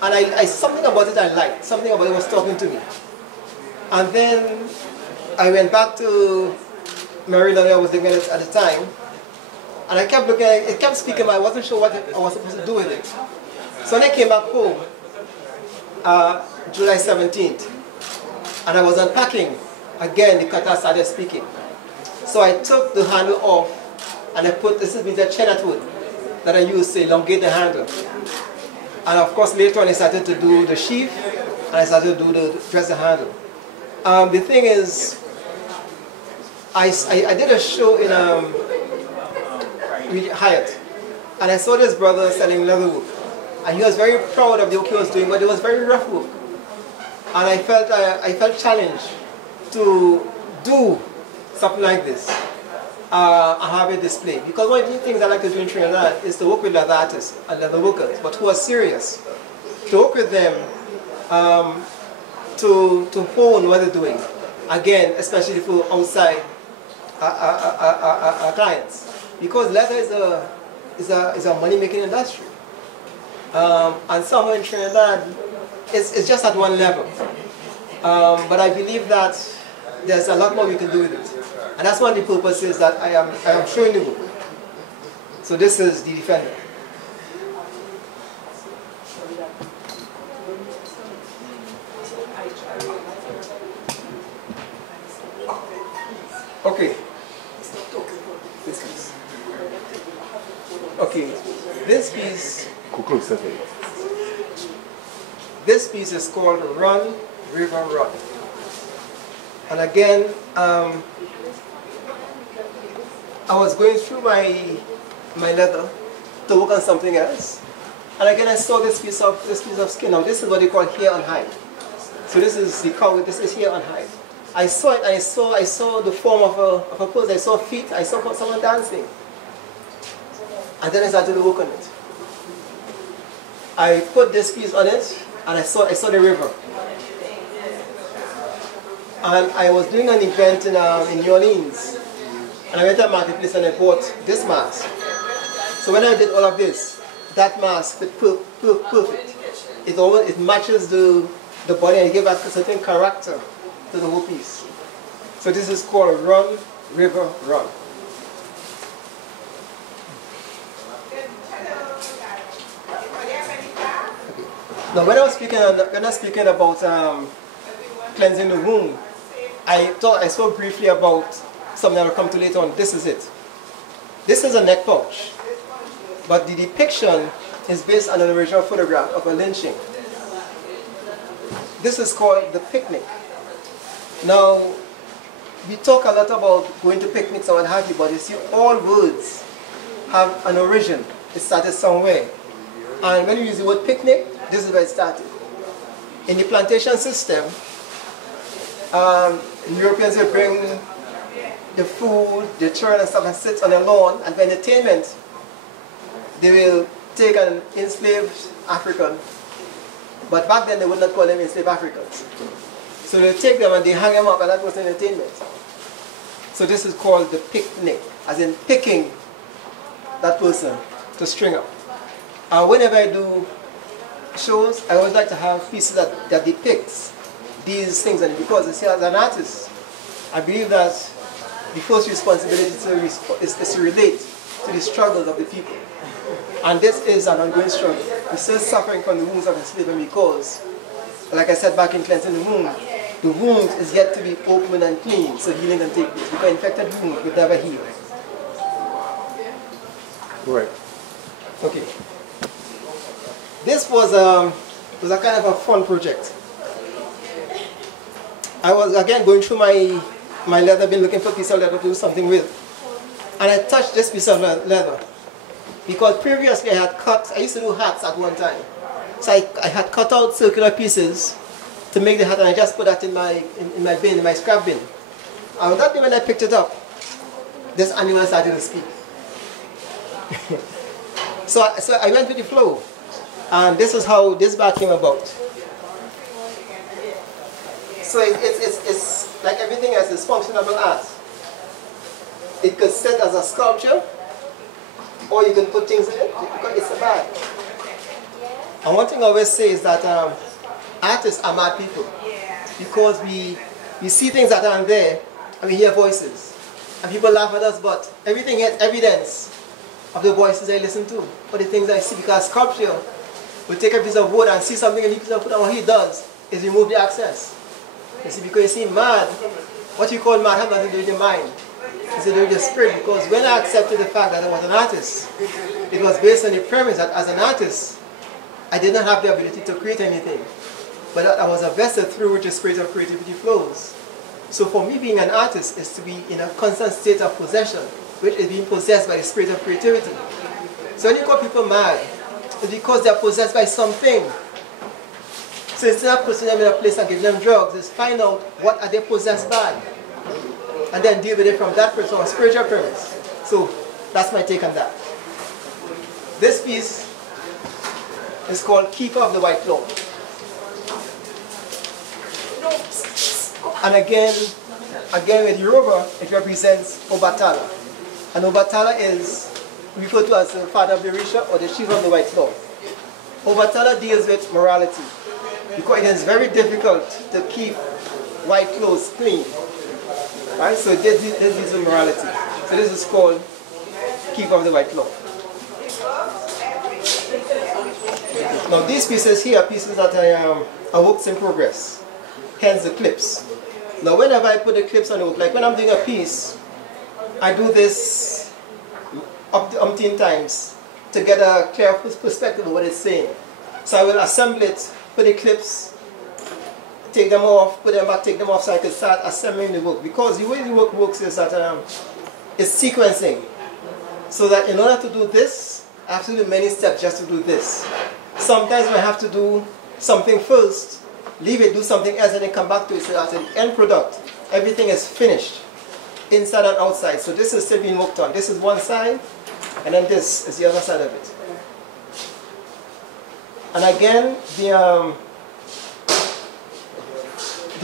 And something about it I liked, something about it was talking to me. And then I went back to Maryland where I was living at the time. And I kept looking at it, it kept speaking, but I wasn't sure what I was supposed to do with it. So when I came back home, July 17th, and I was unpacking, again the cutter started speaking. So I took the handle off, and I put, this is with the cheddar wood that I used to elongate the handle. And of course later on I started to do the sheath, and I started to do the dress the handle. The thing is, I did a show in Hyatt, and I saw this brother selling leather work, and he was very proud of the work he was doing, but it was very rough work. And I felt challenged to do something like this and have it displayed. Because one of the things I like to do in Trinidad is to work with leather artists and leather workers, but who are serious. To work with them, to hone what they're doing. Again, especially for outside clients. Because leather is a money-making industry. And somewhere in Trinidad, it's just at one level. But I believe that there's a lot more we can do with it. And that's one of the purposes that I am showing the book. So this is the Defender. Okay. This piece. Okay. This piece. This piece is called Run, River, Run. And again, I was going through my leather to work on something else. And again, I saw this piece of skin. Now this is what they call hair on hide. So this is the cow. This is hair on hide. I saw it. I saw the form of a person. I saw feet. I saw someone dancing. And then I started to work on it. I put this piece on it, and I saw the river. And I was doing an event in New Orleans, and I went to a marketplace and I bought this mask. So when I did all of this, that mask fit perfect. It matches the body, and it gives a certain character to the whole piece. So this is called Run, River, Run. Now when I was speaking about cleansing the wound, I spoke briefly about something that will come to later on. This is it. This is a neck pouch, but the depiction is based on an original photograph of a lynching. This is called the picnic. Now, we talk a lot about going to picnics and what have you, but you see, all words have an origin. It started somewhere. And when you use the word picnic, this is where it started. In the plantation system, Europeans will bring the food, the children and stuff, and sit on the lawn, and for entertainment, they will take an enslaved African, but back then they would not call them enslaved Africans. So they take them and they hang them up, and that was entertainment. So this is called the picnic, as in picking that person to string up. And whenever I do shows, I always like to have pieces that depicts these things, and because as an artist, I believe that the first responsibility is to relate to the struggles of the people. And this is an ongoing struggle. We're still suffering from the wounds of enslavement because, like I said back in cleansing the wound is yet to be opened and clean, so healing can take place. Because infected wound would never heal. Right. Okay. This was a kind of a fun project. I was again going through my leather, been looking for a piece of leather to do something with. And I touched this piece of leather. Because previously I used to do hats at one time. So I had cut out circular pieces to make the hat, and I just put that in my bin, in my scrap bin. And that day when I picked it up, this animal started to speak. So I went with the flow. And this is how this bag came about. So it's like everything else, it's functional art. It could sit as a sculpture, or you can put things in it, because it's a bag. And one thing I always say is that artists are mad people, because we We see things that aren't there, and we hear voices. And people laugh at us, but everything has evidence of the voices I listen to, or the things I see, because sculpture will take a piece of wood and see something in the piece of wood, and what he does is remove the access. You see, because you see, mad, what you call mad has nothing to do with your mind. It's to do with your spirit, because when I accepted the fact that I was an artist, it was based on the premise that as an artist, I did not have the ability to create anything, but that I was a vessel through which the spirit of creativity flows. So for me, being an artist is to be in a constant state of possession, which is being possessed by the spirit of creativity. So when you call people mad, it's because they are possessed by something. So instead of putting them in a place and giving them drugs, is find out what are they possessed by, and then deal with it from that person, a spiritual premise. So that's my take on that. This piece is called Keeper of the White Cloth. And again with Yoruba, it represents Obatala. And Obatala is referred to as the father of the Orisha or the chief of the white cloth. Obatala deals with morality, because it is very difficult to keep white clothes clean. Right? So this deals with morality. So this is called Keeper of the White Cloth. Now these pieces here are pieces that are works in progress, hence the clips. Now whenever I put the clips on the work, like when I'm doing a piece, I do this up to umpteen times to get a clear perspective of what it's saying. So I will assemble it, put the clips, take them off, put them back, take them off, so I can start assembling the work. Because the way the work works is that it's sequencing. So that in order to do this, I have to do many steps just to do this. Sometimes I have to do something first, leave it, do something else, and then come back to it. So that the end product, everything is finished, inside and outside. So this is still being worked on. This is one side, and then this is the other side of it. And again, the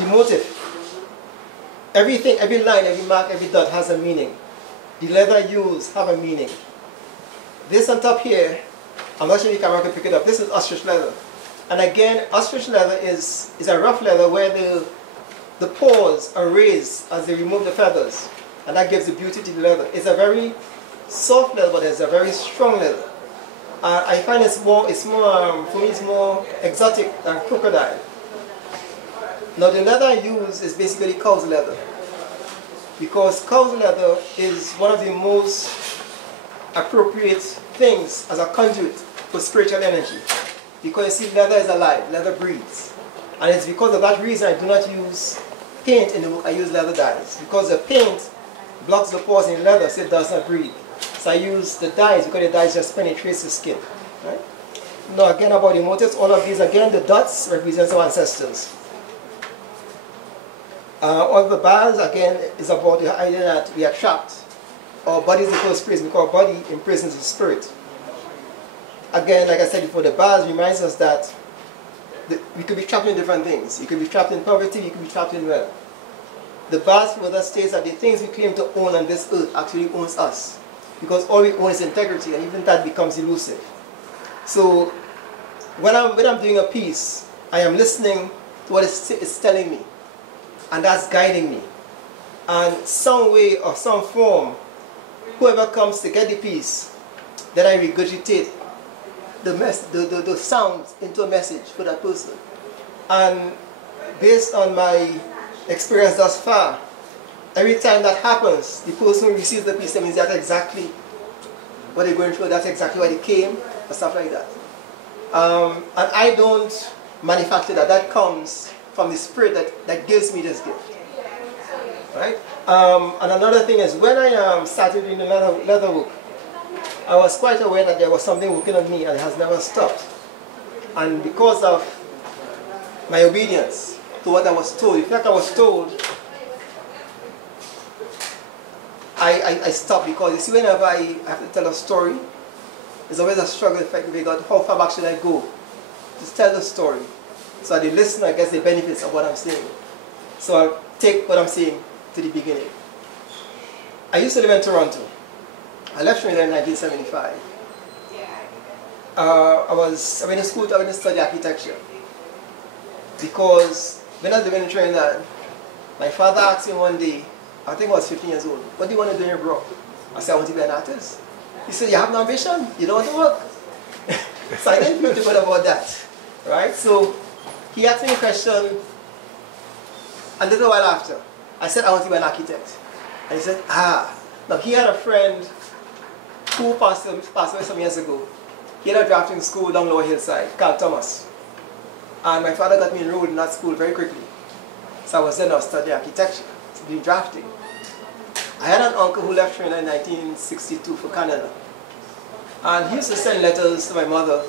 motive. Everything, every line, every mark, every dot has a meaning. The leather used have a meaning. This on top here, I'm not sure if the camera can pick it up. This is ostrich leather. And again, ostrich leather is a rough leather where the paws are raised as they remove the feathers. And that gives the beauty to the leather. It's a very soft leather, but it's a very strong leather. I find for me it's more exotic than crocodile. Now the leather I use is basically cow's leather. Because cow's leather is one of the most appropriate things as a conduit for spiritual energy. Because you see, leather is alive, leather breathes. And it's because of that reason I do not use paint in the work, I use leather dyes. Because the paint blocks the pores in leather so it does not breathe. So I use the dyes because the dyes just penetrate the skin. Right? Now again about the motifs, all of these again, the dots represent our ancestors. All the bars again is about the idea that we are trapped. Our body is the first prison because our body imprisons the spirit. Again, like I said before, the bars reminds us that we could be trapped in different things. You could be trapped in poverty, you could be trapped in wealth. The bars further states that the things we claim to own on this earth actually owns us. Because all we own is integrity, and even that becomes elusive. So when I'm doing a piece, I am listening to what it's telling me. And that's guiding me. And some way or some form, whoever comes to get the piece, then I regurgitate the sounds into a message for that person. And based on my experience thus far, every time that happens, the person who receives the piece, that means that's exactly what they're going through, that's exactly why they came, or stuff like that. And I don't manufacture that. That comes from the spirit that gives me this gift. Right? And another thing is, when I started doing the leather work, I was quite aware that there was something working on me and it has never stopped. And because of my obedience to what I was told, in fact I was told, I stopped, because you see, whenever I have to tell a story, there's always a struggle effectively about how far back should I go to tell the story, so the listener gets the benefits of what I'm saying. So I'll take what I'm saying to the beginning. I used to live in Toronto. I left Trinidad in 1975. I went to school to study architecture, because when I was living in Trinidad, My father asked me one day, I think I was 15 years old, what do you want to do in abroad? I said, I want to be an artist. He said, you have no ambition, you don't want to work. So I didn't feel too good about that, right? So he asked me a question a little while after. I said, I want to be an architect. And he said, Now he had a friend who passed away some years ago. He had a drafting school down Lower Hillside, Carl Thomas. And my father got me enrolled in that school very quickly. So I was then studying architecture, doing drafting. I had an uncle who left Trinidad in 1962 for Canada. And he used to send letters to my mother,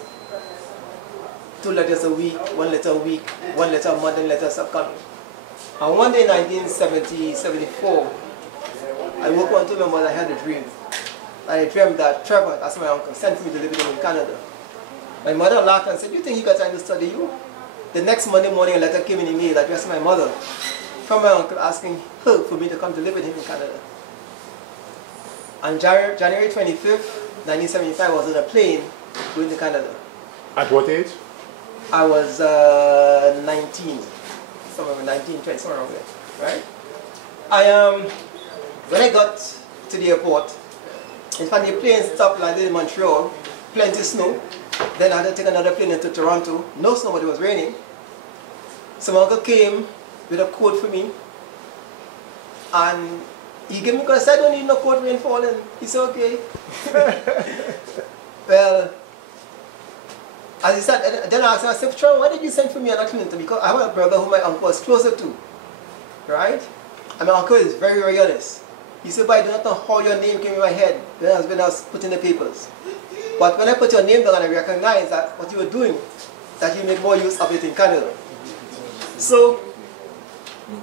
2 letters a week, 1 letter a week, 1 letter a month, and letters are coming. And one day in 1974, I woke up and told my mother I had a dream. And I dreamed that Trevor, that's my uncle, sent me to live with him in Canada. My mother laughed and said, you think he got time to study you? The next Monday morning, a letter came in the mail addressed to my mother from my uncle asking her for me to come to live with him in Canada. On January 25th, 1975, I was on a plane going to Canada. At what age? I was 19, somewhere 19, 20, somewhere around there, right? When I got to the airport, in fact the plane stopped landed in Montreal, plenty of snow. Then I had to take another plane into Toronto, no snow but it was raining. So my uncle came with a coat for me, and he gave me, because I said, I don't need no coat, rain falling. He said, okay. Well, as he said, then I asked him, I said, Trevor, why did you send for me and not Clifton? Because I have a brother who my uncle was closer to, right? And my uncle is very, very honest. He said, but I do not know how your name came in my head when I was putting the papers. But when I put your name down and I recognize that what you were doing, that you make more use of it in Canada. So,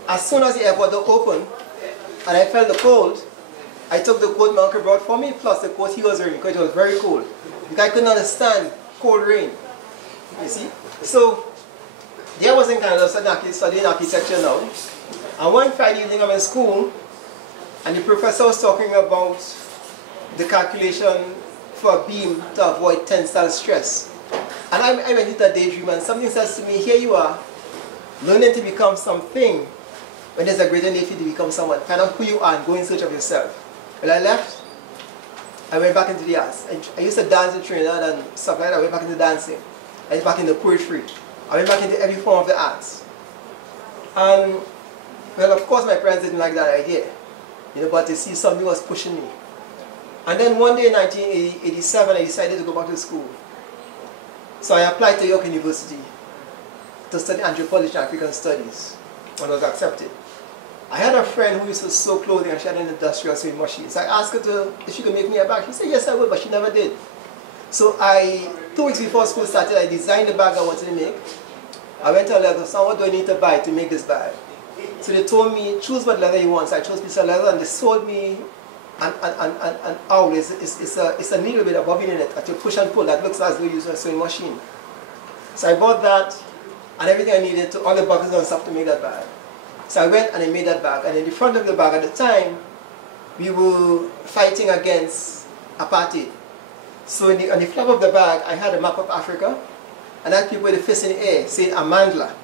as soon as the airport door opened, and I felt the cold, I took the coat my uncle brought for me, plus the coat he was wearing, because it was very cold. Because I couldn't understand cold rain, you see. So, there I was in Canada studying architecture now. And one Friday evening I'm in school, and the professor was talking about the calculation for a beam to avoid tensile stress. And I went into a daydream, and something says to me, here you are, learning to become something when there's a greater need for you to become someone. Find out who you are and go in search of yourself. When I left, I went back into the arts. I used to dance in Trinidad and stuff like that. I went back into dancing. I went back into poetry. I went back into every form of the arts. And, well, of course my parents didn't like that idea. You know, but they see something was pushing me. And then one day in 1987, I decided to go back to school. So I applied to York University to study anthropology and African studies, and was accepted. I had a friend who used to sew clothing, and she had an industrial sewing machine. So I asked her if she could make me a bag. She said, yes, I would, but she never did. So 2 weeks before school started, I designed the bag I wanted to make. I went to a leather store, what do I need to buy to make this bag? So they told me, choose what leather you want. So I chose a piece of leather, and they sold me an owl. It's a needle with a bobbin in it that you push and pull that looks as though you use a sewing machine. So I bought that and everything I needed, to all the buckles and stuff to make that bag. So I went and I made that bag. And in the front of the bag at the time, we were fighting against apartheid. So on the flap of the bag, I had a map of Africa, and I had people with the fist in the air saying Amandla.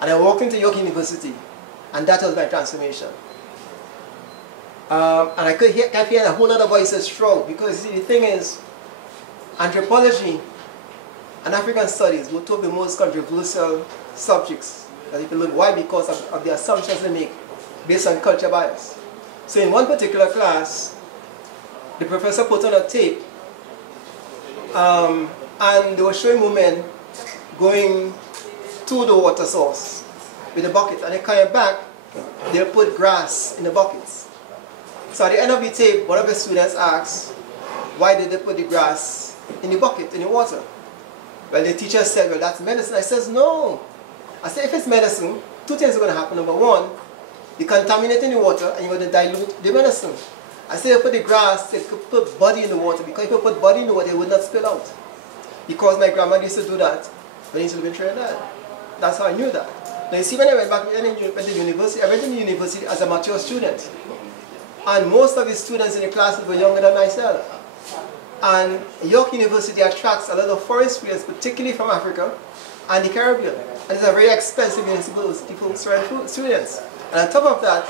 And I walked into York University, and that was my transformation. And I could hear a whole lot of voices throughout, because see, the thing is, anthropology and African studies were two of the most controversial subjects that people learn. Why? Because of the assumptions they make based on culture bias. So in one particular class, the professor put on a tape, and they were showing women going to the water source with a bucket, and they coming back, they'll put grass in the buckets. So at the end of the tape, one of the students asked, why did they put the grass in the bucket, in the water? Well, the teacher said, well, that's medicine. I says, no. I said, if it's medicine, 2 things are going to happen. Number one, you contaminate in the water and you're going to dilute the medicine. I said, you put the grass, you could put body in the water, because if you put body in the water, it would not spill out. Because my grandma used to do that when I used to live in Trinidad. That's how I knew that. Now you see, when I went back to university, I went to university as a mature student. And most of the students in the classes were younger than myself. And York University attracts a lot of foreign students, particularly from Africa and the Caribbean. And it's a very expensive university for students. And on top of that,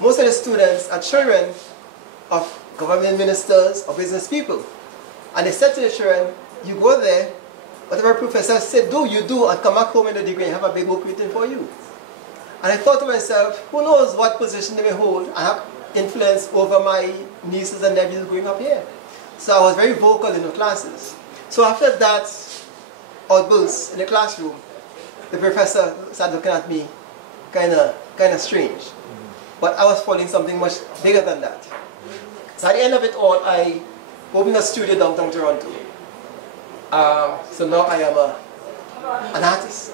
most of the students are children of government ministers or business people. And they said to the children, you go there, whatever professor said, do, you do, and come back home in the degree and have a big book written for you. And I thought to myself, who knows what position they may hold and have influence over my nieces and nephews growing up here. So I was very vocal in the classes. So after that outburst in the classroom, the professor started looking at me kind of strange. But I was following something much bigger than that. So at the end of it all, I opened a studio downtown Toronto. So now I am an artist.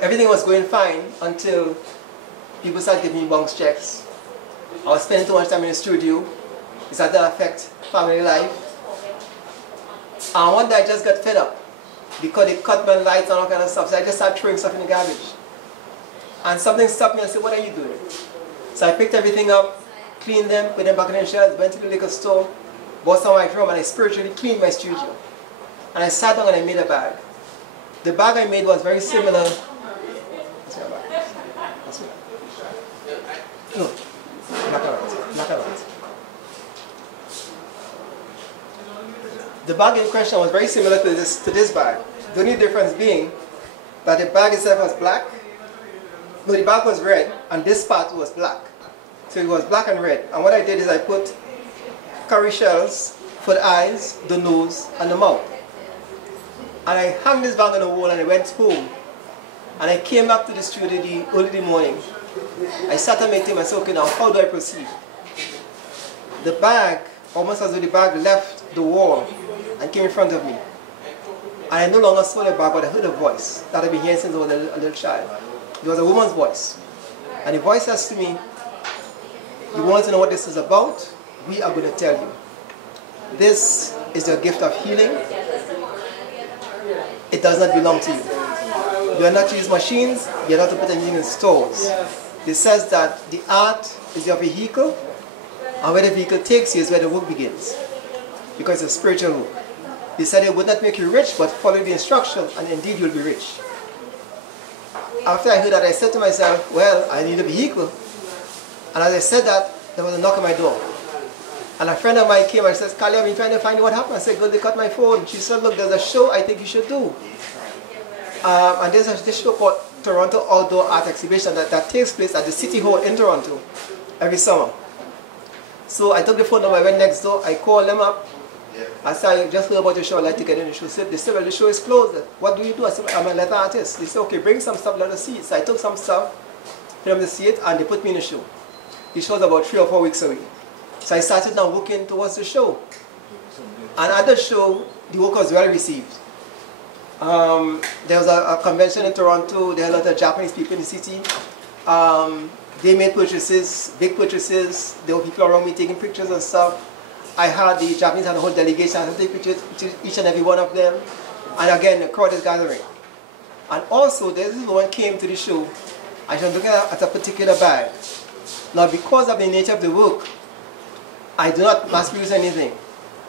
Everything was going fine until people started giving me bounce checks. I was spending too much time in the studio. It started to affect family life. And one day I just got fed up because they cut my lights and all kind of stuff. So I just started throwing stuff in the garbage. And something stopped me and said, what are you doing? So I picked everything up, cleaned them, put them back in the shelves, went to the liquor store, bought some white rum, and I spiritually cleaned my studio. And I sat down and I made a bag. The bag I made was very similar. No, black and white. The bag in question was very similar to this bag. The only difference being that the bag itself was black. No, the bag was red, and this part was black. So it was black and red. And what I did is I put curry shells for the eyes, the nose, and the mouth. And I hung this bag on the wall and I went home. And I came back to the studio early in the morning. I sat and meditated and said, okay, now how do I proceed? The bag, almost as though the bag left the wall and came in front of me. And I no longer saw the bag, but I heard a voice that I've been hearing since I was a little child. It was a woman's voice. And the voice says to me, you want to know what this is about? We are going to tell you. This is your gift of healing. It does not belong to you. You are not to use machines. You are not to put anything in stores. It says that the art is your vehicle, and where the vehicle takes you is where the work begins. Because it's a spiritual work. He said it would not make you rich, but follow the instruction, and indeed you'll be rich. After I heard that, I said to myself, well, I need a vehicle. And as I said that, there was a knock on my door. And a friend of mine came and says, Kali, I've been trying to find out what happened. I said, girl, they cut my phone. She said, look, there's a show I think you should do. And there's this show called Toronto Outdoor Art Exhibition that takes place at the City Hall in Toronto every summer. So I took the phone number, I went next door, I called them up. I said, I just heard about your show, I'd like to get in the show. They said, well, the show is closed. What do you do? I said, I'm a letter artist. They said, okay, bring some stuff, let us see it. So I took some stuff for them to see it, and they put me in the show. The show was about 3 or 4 weeks away. So I started now working towards the show. And at the show, the work was well received. There was a convention in Toronto. There were a lot of Japanese people in the city. They made purchases, big purchases. There were people around me taking pictures and stuff. The Japanese had a whole delegation. I had to take pictures to each and every one of them. And again, the crowd is gathering. And also, this woman came to the show, and she was looking at a particular bag. Now, because of the nature of the work, I do not mass produce anything.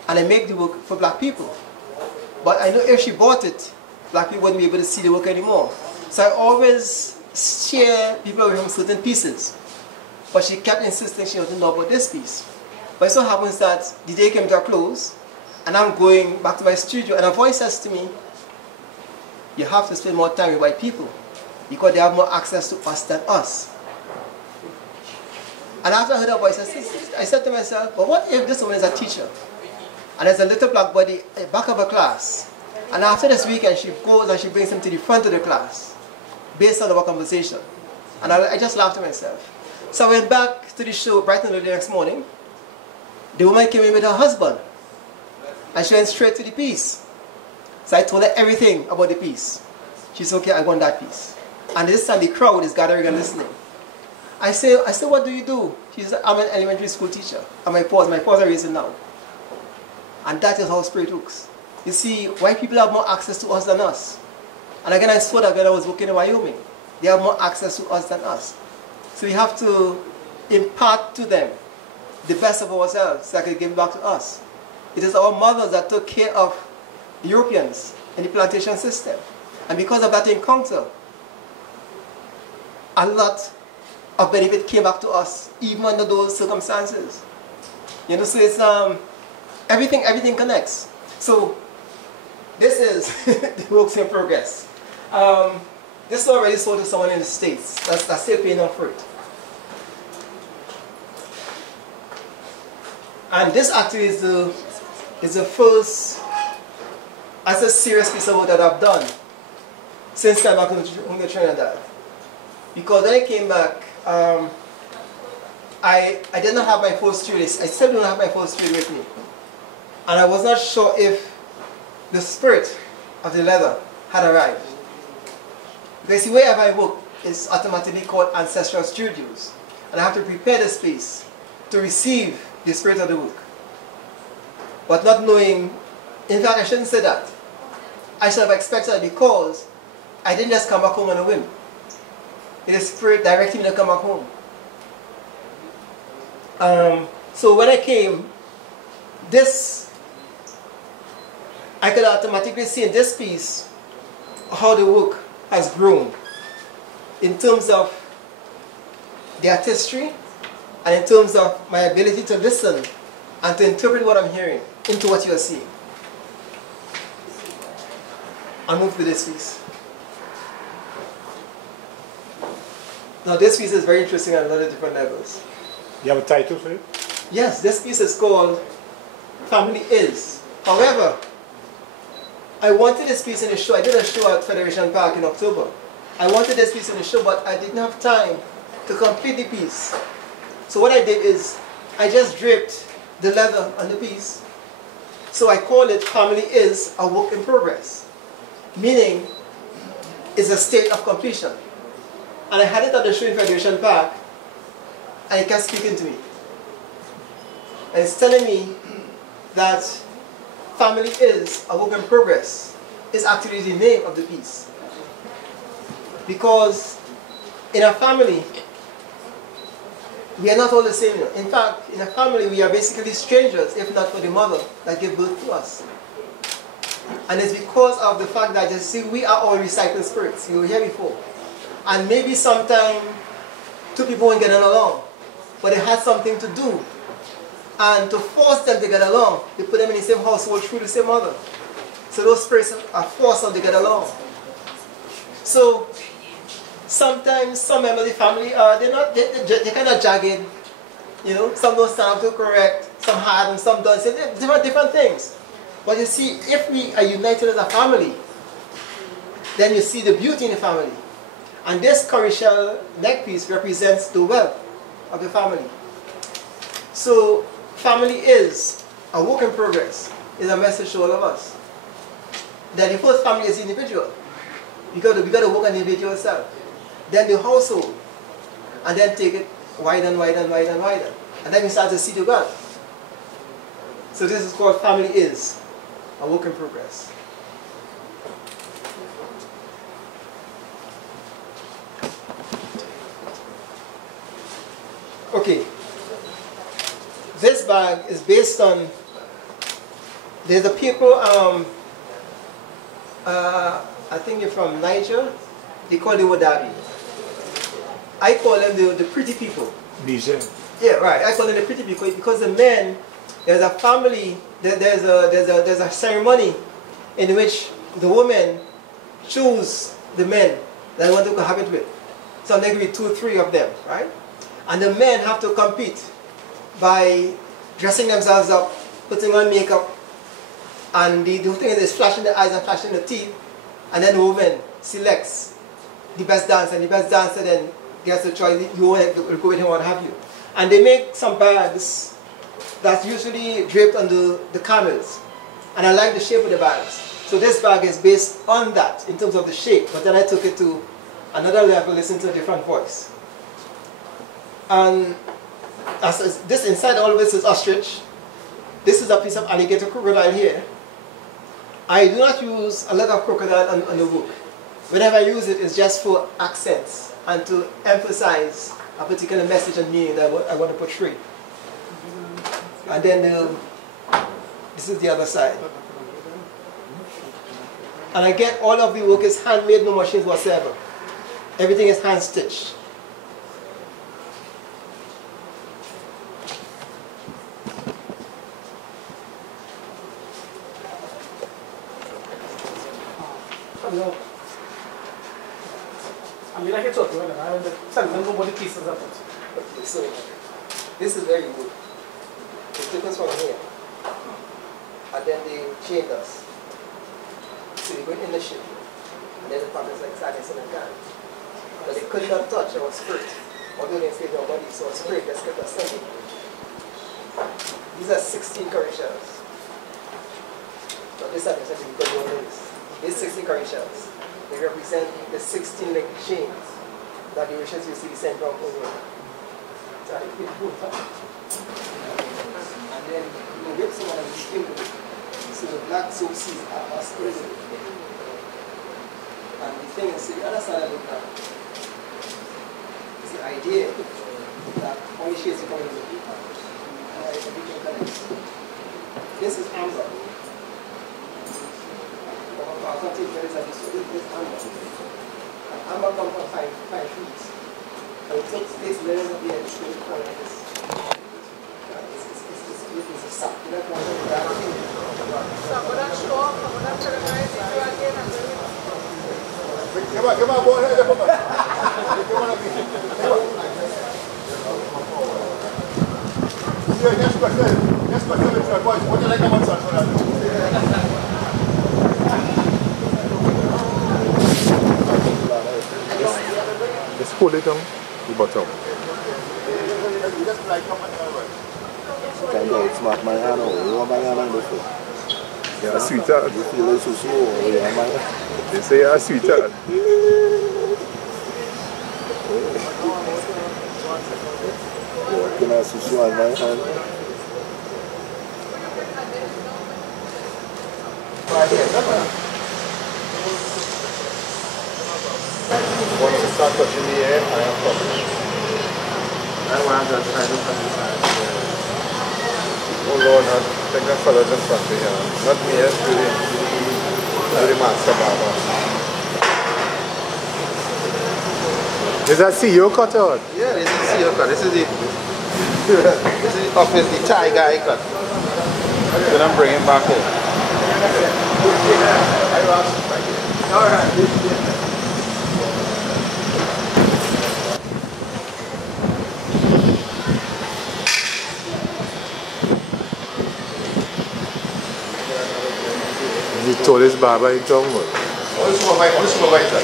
And I make the work for black people. But I know if she bought it, black people wouldn't be able to see the work anymore. So I always share people away from certain pieces. But she kept insisting she wanted to know about this piece. But it so happens that the day came to a close, and I'm going back to my studio, and a voice says to me, you have to spend more time with white people, because they have more access to us than us. And after I heard that voice, I said to myself, but what if this woman is a teacher? And there's a little black body at the back of a class. And after this weekend, she goes and she brings him to the front of the class, based on our conversation. And I just laughed to myself. So I went back to the show bright and early the next morning. The woman came in with her husband. And she went straight to the piece. So I told her everything about the piece. She said, okay, I want that piece. And this time the crowd is gathering and listening. I said, what do you do? She said, I'm an elementary school teacher. And my paws are raising now. And that is how spirit works. You see, white people have more access to us than us. And again, I saw that when I was working in Wyoming. They have more access to us than us. So we have to impart to them the best of ourselves that can give back to us. It is our mothers that took care of the Europeans in the plantation system. And because of that encounter, a lot of benefit came back to us, even under those circumstances. You know, so it's everything connects. So this is the works in progress. This is already sold to someone in the States. That's still paying off for it. And this actually is the first, as a serious piece of work that I've done since coming back home to Trinidad. Because when I came back, I did not have my full studio. I still don't have my full studio with me. And I was not sure if the spirit of the leather had arrived. Because the wherever I work is automatically called Ancestral Studios. And I have to prepare the space to receive the spirit of the work. But not knowing, in fact I shouldn't say that. I should have expected that because I didn't just come back home on a whim. It is spirit directing me to come back home. So when I came, I could automatically see in this piece how the work has grown in terms of the artistry and in terms of my ability to listen and to interpret what I'm hearing into what you are seeing. I'll move to this piece. Now this piece is very interesting on a lot of different levels. You have a title for it? Yes, this piece is called Family Is. However, I wanted this piece in the show. I did a show at Federation Park in October. I wanted this piece in the show, but I didn't have time to complete the piece. So what I did is, I just draped the leather on the piece. So I call it Family Is a Work in Progress. Meaning, it's a state of completion. And I had it at the show in Federation Park, and it kept speaking to me. And it's telling me that Family Is a Work in Progress is actually the name of the piece. Because in a family, we are not all the same. In fact, in a family, we are basically strangers, if not for the mother that gave birth to us. And it's because of the fact that, you see, we are all recycled spirits. You were here before. And maybe sometime two people won't get along, but they had something to do. And to force them to get along, they put them in the same household through the same mother. So those spirits are forced them to get along. So sometimes some members of the family they're kind of jagged. You know, some don't stand up to correct, some hard and some don't. So different things. But you see, if we are united as a family, then you see the beauty in the family. And this curry shell neck piece represents the wealth of the family. So, family is a work in progress, is a message to all of us. That the first family is individual. We got to work on the individual self. Then the household. And then take it wider and wider and wider and wider. And then we start to see the God. So this is called Family Is a Work in Progress. Okay, this bag is based on, there's a people, I think you're from Niger, they call it Wadabi. I call them the pretty people. Niger. Yeah, right, I call them the pretty people because the men, there's a family, there's a ceremony in which the women choose the men that they want to cohabit with. So there could be 2 or 3 of them, right? And the men have to compete by dressing themselves up, putting on makeup, and the thing is flashing the eyes and flashing the teeth, and then the woman selects the best dancer, and the best dancer then gets the choice, you will go with him or what have you. And they make some bags that's usually draped under the camels, and I like the shape of the bags. So this bag is based on that in terms of the shape, but then I took it to another level, listen to a different voice. And this inside all of this is ostrich. This is a piece of alligator crocodile here. I do not use a lot of crocodile on the book. Whenever I use it, it's just for accents and to emphasize a particular message and meaning that I want to portray. And then this is the other side. And again, all of the work is handmade, no machines whatsoever. Everything is hand stitched. know, I mean, I can talk to you, I mean, tell them what the pieces are. Okay, so this is very good. They took us from here, and then they chained us. So they went in the ship, and then the partners like sadness in a can. But they could not touch our spirit. Although they saved our body, so our spirit just kept us standing. These are 16 curry shells. But this is because you don't know this. These 16 curry shells, they represent the 16 like chains that the Russians used to be sent from over. And then you whip someone and you skin them. So the black soap seeds are sprayed. And the thing is, the other side of it now is the idea that only shades are coming in the people. And everything connects. This is amber. Our country is very this is amber. And amber comes from fine trees. And it takes this layers of the edge to the color like this. It's a sap. You know, come on, boy. Come on. Yes, but what do you like about Fernando? Just pull it down the bottom. Smart my hand over. You want my hand on the foot? Yeah, sweetheart. You feel so slow. Yeah, man. They say you're a sweetheart. Can I susu on my hand? Once you start touching the air, I am touching. I want to try to come inside. Oh Lord, I think that fellow just front here. Not me, it's really master barber. Is that CEO cut out? Yeah, this is CEO cut. This is the office, the Thai guy cut. Then I'm bringing back in. All right. The tallest barber in town. Only supervisor.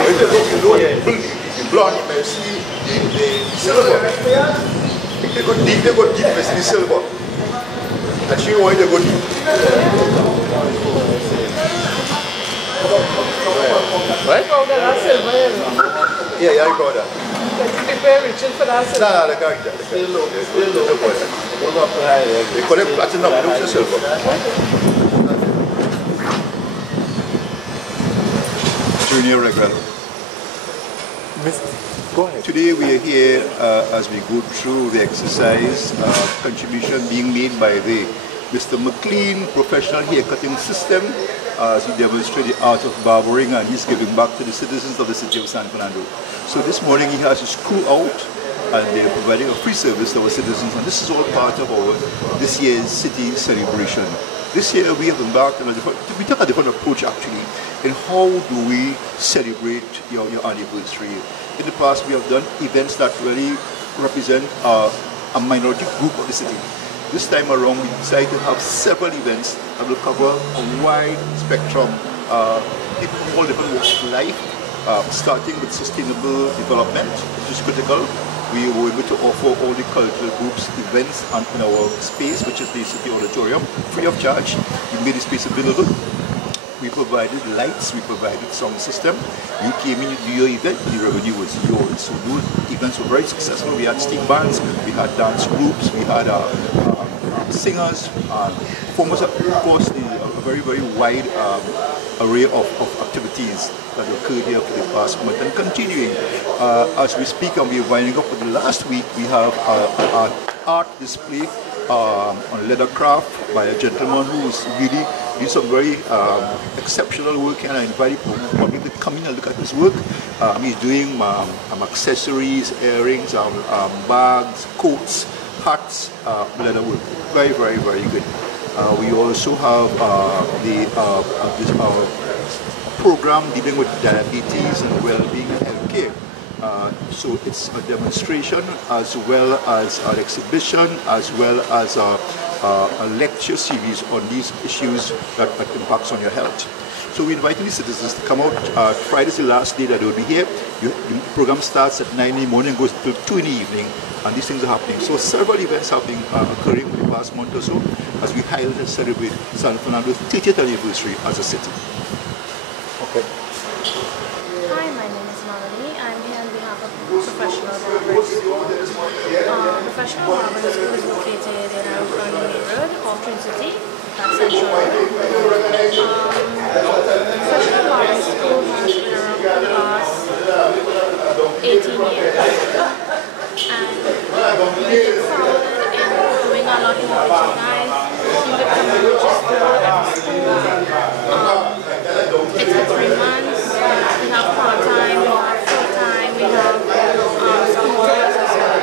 If you know the blonde, you may see the silver. If they go deep, you may see the silver. And she wanted to go deep. Right? Oh, that's silver. Yeah, I got that. They pay Richard for that silver. No, the character. Still low. They call it platinum, it looks like silver. Junior regular. Go ahead. Today we are here as we go through the exercise contribution being made by the Mr. McLean professional haircutting system as he demonstrates the art of barbering, and he's giving back to the citizens of the city of San Fernando. So this morning he has his crew out and they're providing a free service to our citizens, and this is all part of our this year's city celebration. This year we have embarked on we took a different approach actually in how do we celebrate your anniversary. In the past we have done events that really represent a minority group of the city. This time around we decided to have several events that will cover a wide spectrum, all different walks of life, starting with sustainable development, which is critical. We were able to offer all the cultural groups events in our space, which is the City Auditorium, free of charge. We made the space available. We provided lights, we provided sound system. You came in to do your event, the revenue was yours. So those events were very successful. We had state bands, we had dance groups, we had singers, performers, of course, a very, very wide array of activities that occurred here for the past month and continuing. As we speak and we're winding up for the last week, we have an art display on leather craft by a gentleman who is really doing some very exceptional work, and I invite people to come in and look at his work. He's doing accessories, earrings, bags, coats, hats, leather work. Very, very, very good. We also have this program dealing with diabetes and well-being and healthcare. So it's a demonstration as well as an exhibition, as well as a lecture series on these issues that impacts on your health. So we're inviting the citizens to come out. Friday is the last day that they will be here. The program starts at 9 in the morning, goes till 2 in the evening, and these things are happening. So several events have been occurring for the past month or so as we highlight and celebrate San Fernando's 30th anniversary as a city. Okay. Hi, my name is Melanie. I'm here on behalf of Professional Barbering School. Professional Barbering School is located in our neighborhood of Twin City, that's Central. Professional Barbering School has been around for the last 18 years. And we look forward in doing a lot more with you guys. You could come and register at the school. It's for 3 months. We have part-time, we have full-time, we have school tours as well.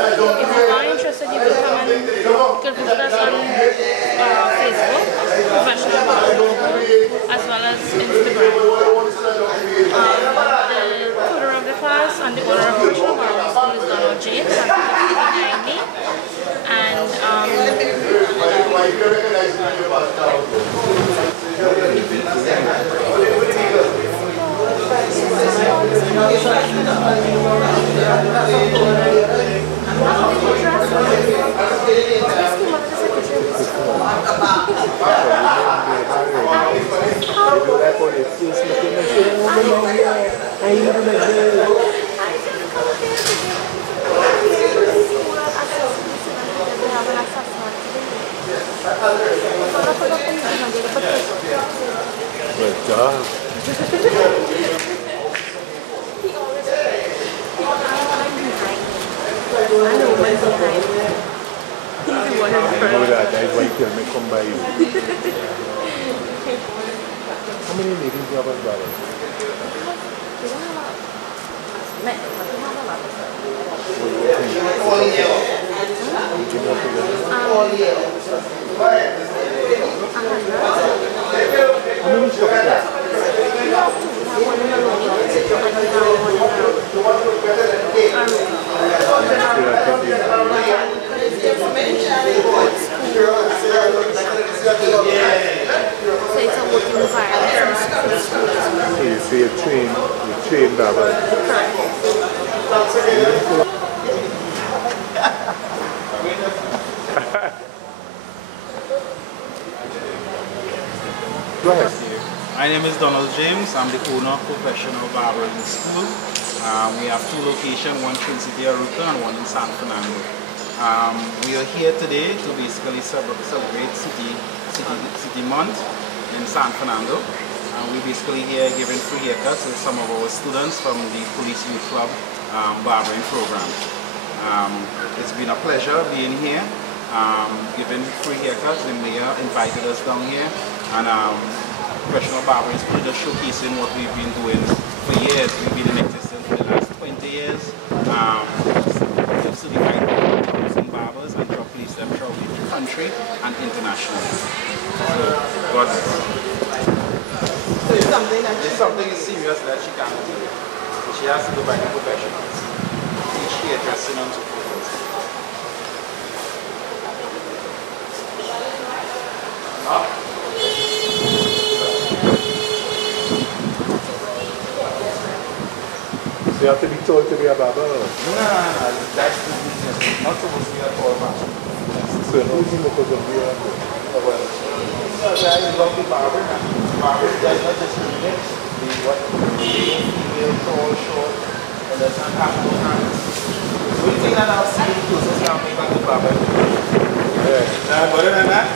If you are interested, you can come and visit us on Facebook, Professional Barbering School, as well as Instagram. The tutor of the class and the owner of Professional Barbering School is Donald James, behind me. And Good job. That's why you may come by you. How many meetings do you have on Barbara? How many shops are there? so it's a working environment. So you say you train Barbara. Go ahead. My name is Donald James. I'm the owner of Professional Barbering School. We have 2 locations, one in City Aruca and one in San Fernando. We are here today to basically celebrate City Month in San Fernando. We're basically here giving free haircuts to some of our students from the Police Youth Club barbering program. It's been a pleasure being here, giving free haircuts. The mayor invited us down here, and Professional Barbering School just showcasing what we've been doing for years. We've been in existence for the last 20 years. We've certified barbers and place them throughout the country and internationally. So, God bless. So it's something serious that she can't do. So she has to go by the professionals. Teach hairdressing and so forth. So you have to be told to be a barber? No, that's the business. Not supposed to be a tall man. So who's in the position of you? Well, guys love the barber. Barber does not discriminate. Male, female, tall, short, and does not have no hands. The only thing that I've seen closest down me back to barber. Yeah. Other than that,